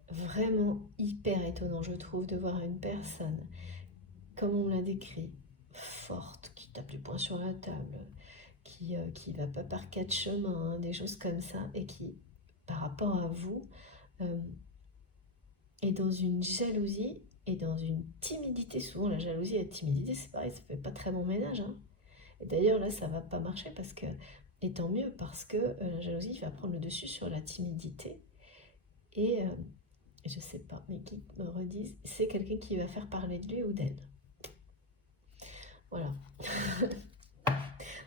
vraiment hyper étonnant, je trouve, de voir une personne, comme on l'a décrit, forte, qui tape du poing sur la table, qui va pas par quatre chemins, hein, des choses comme ça, et qui, par rapport à vous, est dans une jalousie et dans une timidité. Souvent, la jalousie et la timidité, c'est pareil, ça fait pas très bon ménage. Hein. Et d'ailleurs, là, ça va pas marcher parce que, et tant mieux, parce que la jalousie va prendre le dessus sur la timidité. Et je sais pas, mais qui me redisent, c'est quelqu'un qui va faire parler de lui ou d'elle. Voilà.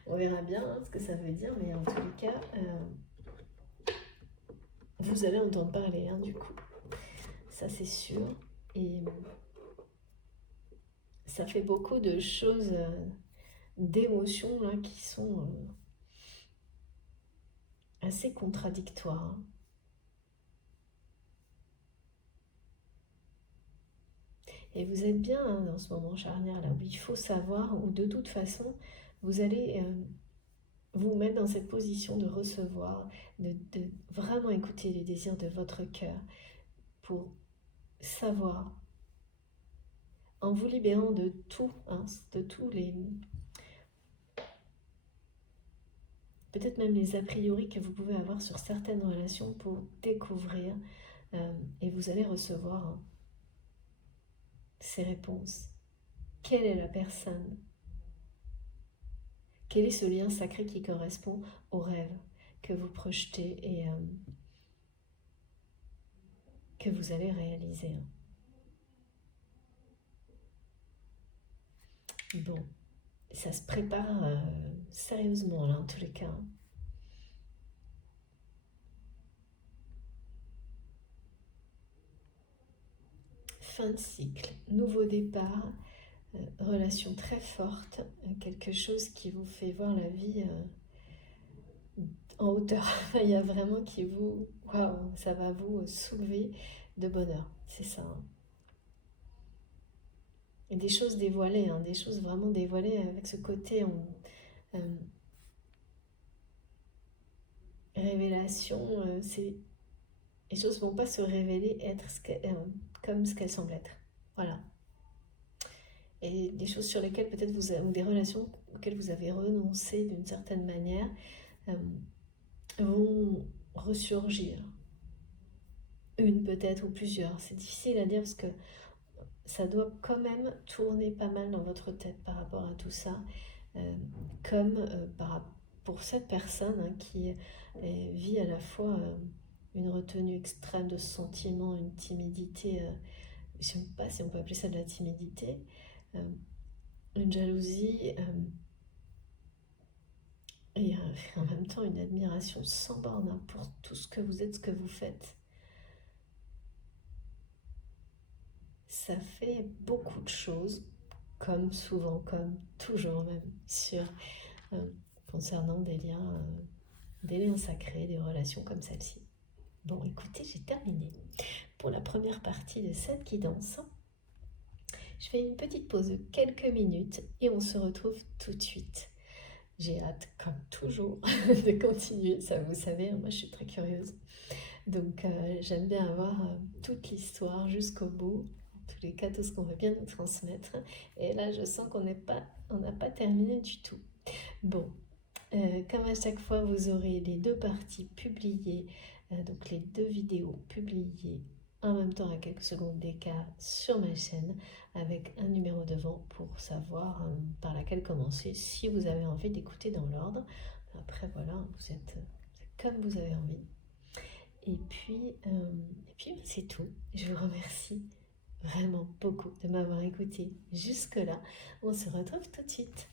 On verra bien hein, ce que ça veut dire, mais en tous les cas, vous allez entendre parler, hein, du coup. Ça, c'est sûr. Et ça fait beaucoup de choses, d'émotions là, qui sont assez contradictoires. Hein. Et vous êtes bien hein, dans ce moment charnière là où il faut savoir, où de toute façon, vous allez vous mettre dans cette position de recevoir, de vraiment écouter les désirs de votre cœur pour savoir, en vous libérant de tout, hein, de tous les... peut-être même les a priori que vous pouvez avoir sur certaines relations pour découvrir et vous allez recevoir ces réponses. Quelle est la personne? Quel est ce lien sacré qui correspond au rêve que vous projetez et que vous allez réaliser? Bon, ça se prépare sérieusement là en tous les cas. Fin de cycle, nouveau départ, relation très forte, quelque chose qui vous fait voir la vie en hauteur. Il y a vraiment qui vous... Waouh, ça va vous soulever de bonheur, c'est ça. Hein. Et des choses dévoilées, hein, des choses vraiment dévoilées avec ce côté révélation. Les choses ne vont pas se révéler être comme ce qu'elles semblent être. Voilà. Et des choses sur lesquelles peut-être ou des relations auxquelles vous avez renoncé d'une certaine manière vont ressurgir. Une peut-être ou plusieurs. C'est difficile à dire parce que ça doit quand même tourner pas mal dans votre tête par rapport à tout ça. Comme pour cette personne hein, qui vit à la fois une retenue extrême de sentiments, une timidité, je ne sais pas si on peut appeler ça de la timidité, une jalousie, et en même temps une admiration sans borne hein, pour tout ce que vous êtes, ce que vous faites. Ça fait beaucoup de choses, comme souvent, comme toujours même, concernant des liens sacrés, des relations comme celle-ci. Bon, écoutez, j'ai terminé pour la première partie de cette guidance. Je fais une petite pause de quelques minutes et on se retrouve tout de suite. J'ai hâte, comme toujours, de continuer. Ça, vous savez, moi je suis très curieuse. Donc j'aime bien avoir toute l'histoire jusqu'au bout. En tous les cas, tout ce qu'on veut bien nous transmettre. Et là, je sens qu'on n'a pas terminé du tout. Bon, comme à chaque fois, vous aurez les deux parties publiées, donc les deux vidéos publiées en même temps à quelques secondes d'écart sur ma chaîne avec un numéro devant pour savoir par laquelle commencer si vous avez envie d'écouter dans l'ordre. Après voilà, vous êtes comme vous avez envie. Et puis c'est tout. Je vous remercie vraiment beaucoup de m'avoir écouté jusque-là. On se retrouve tout de suite.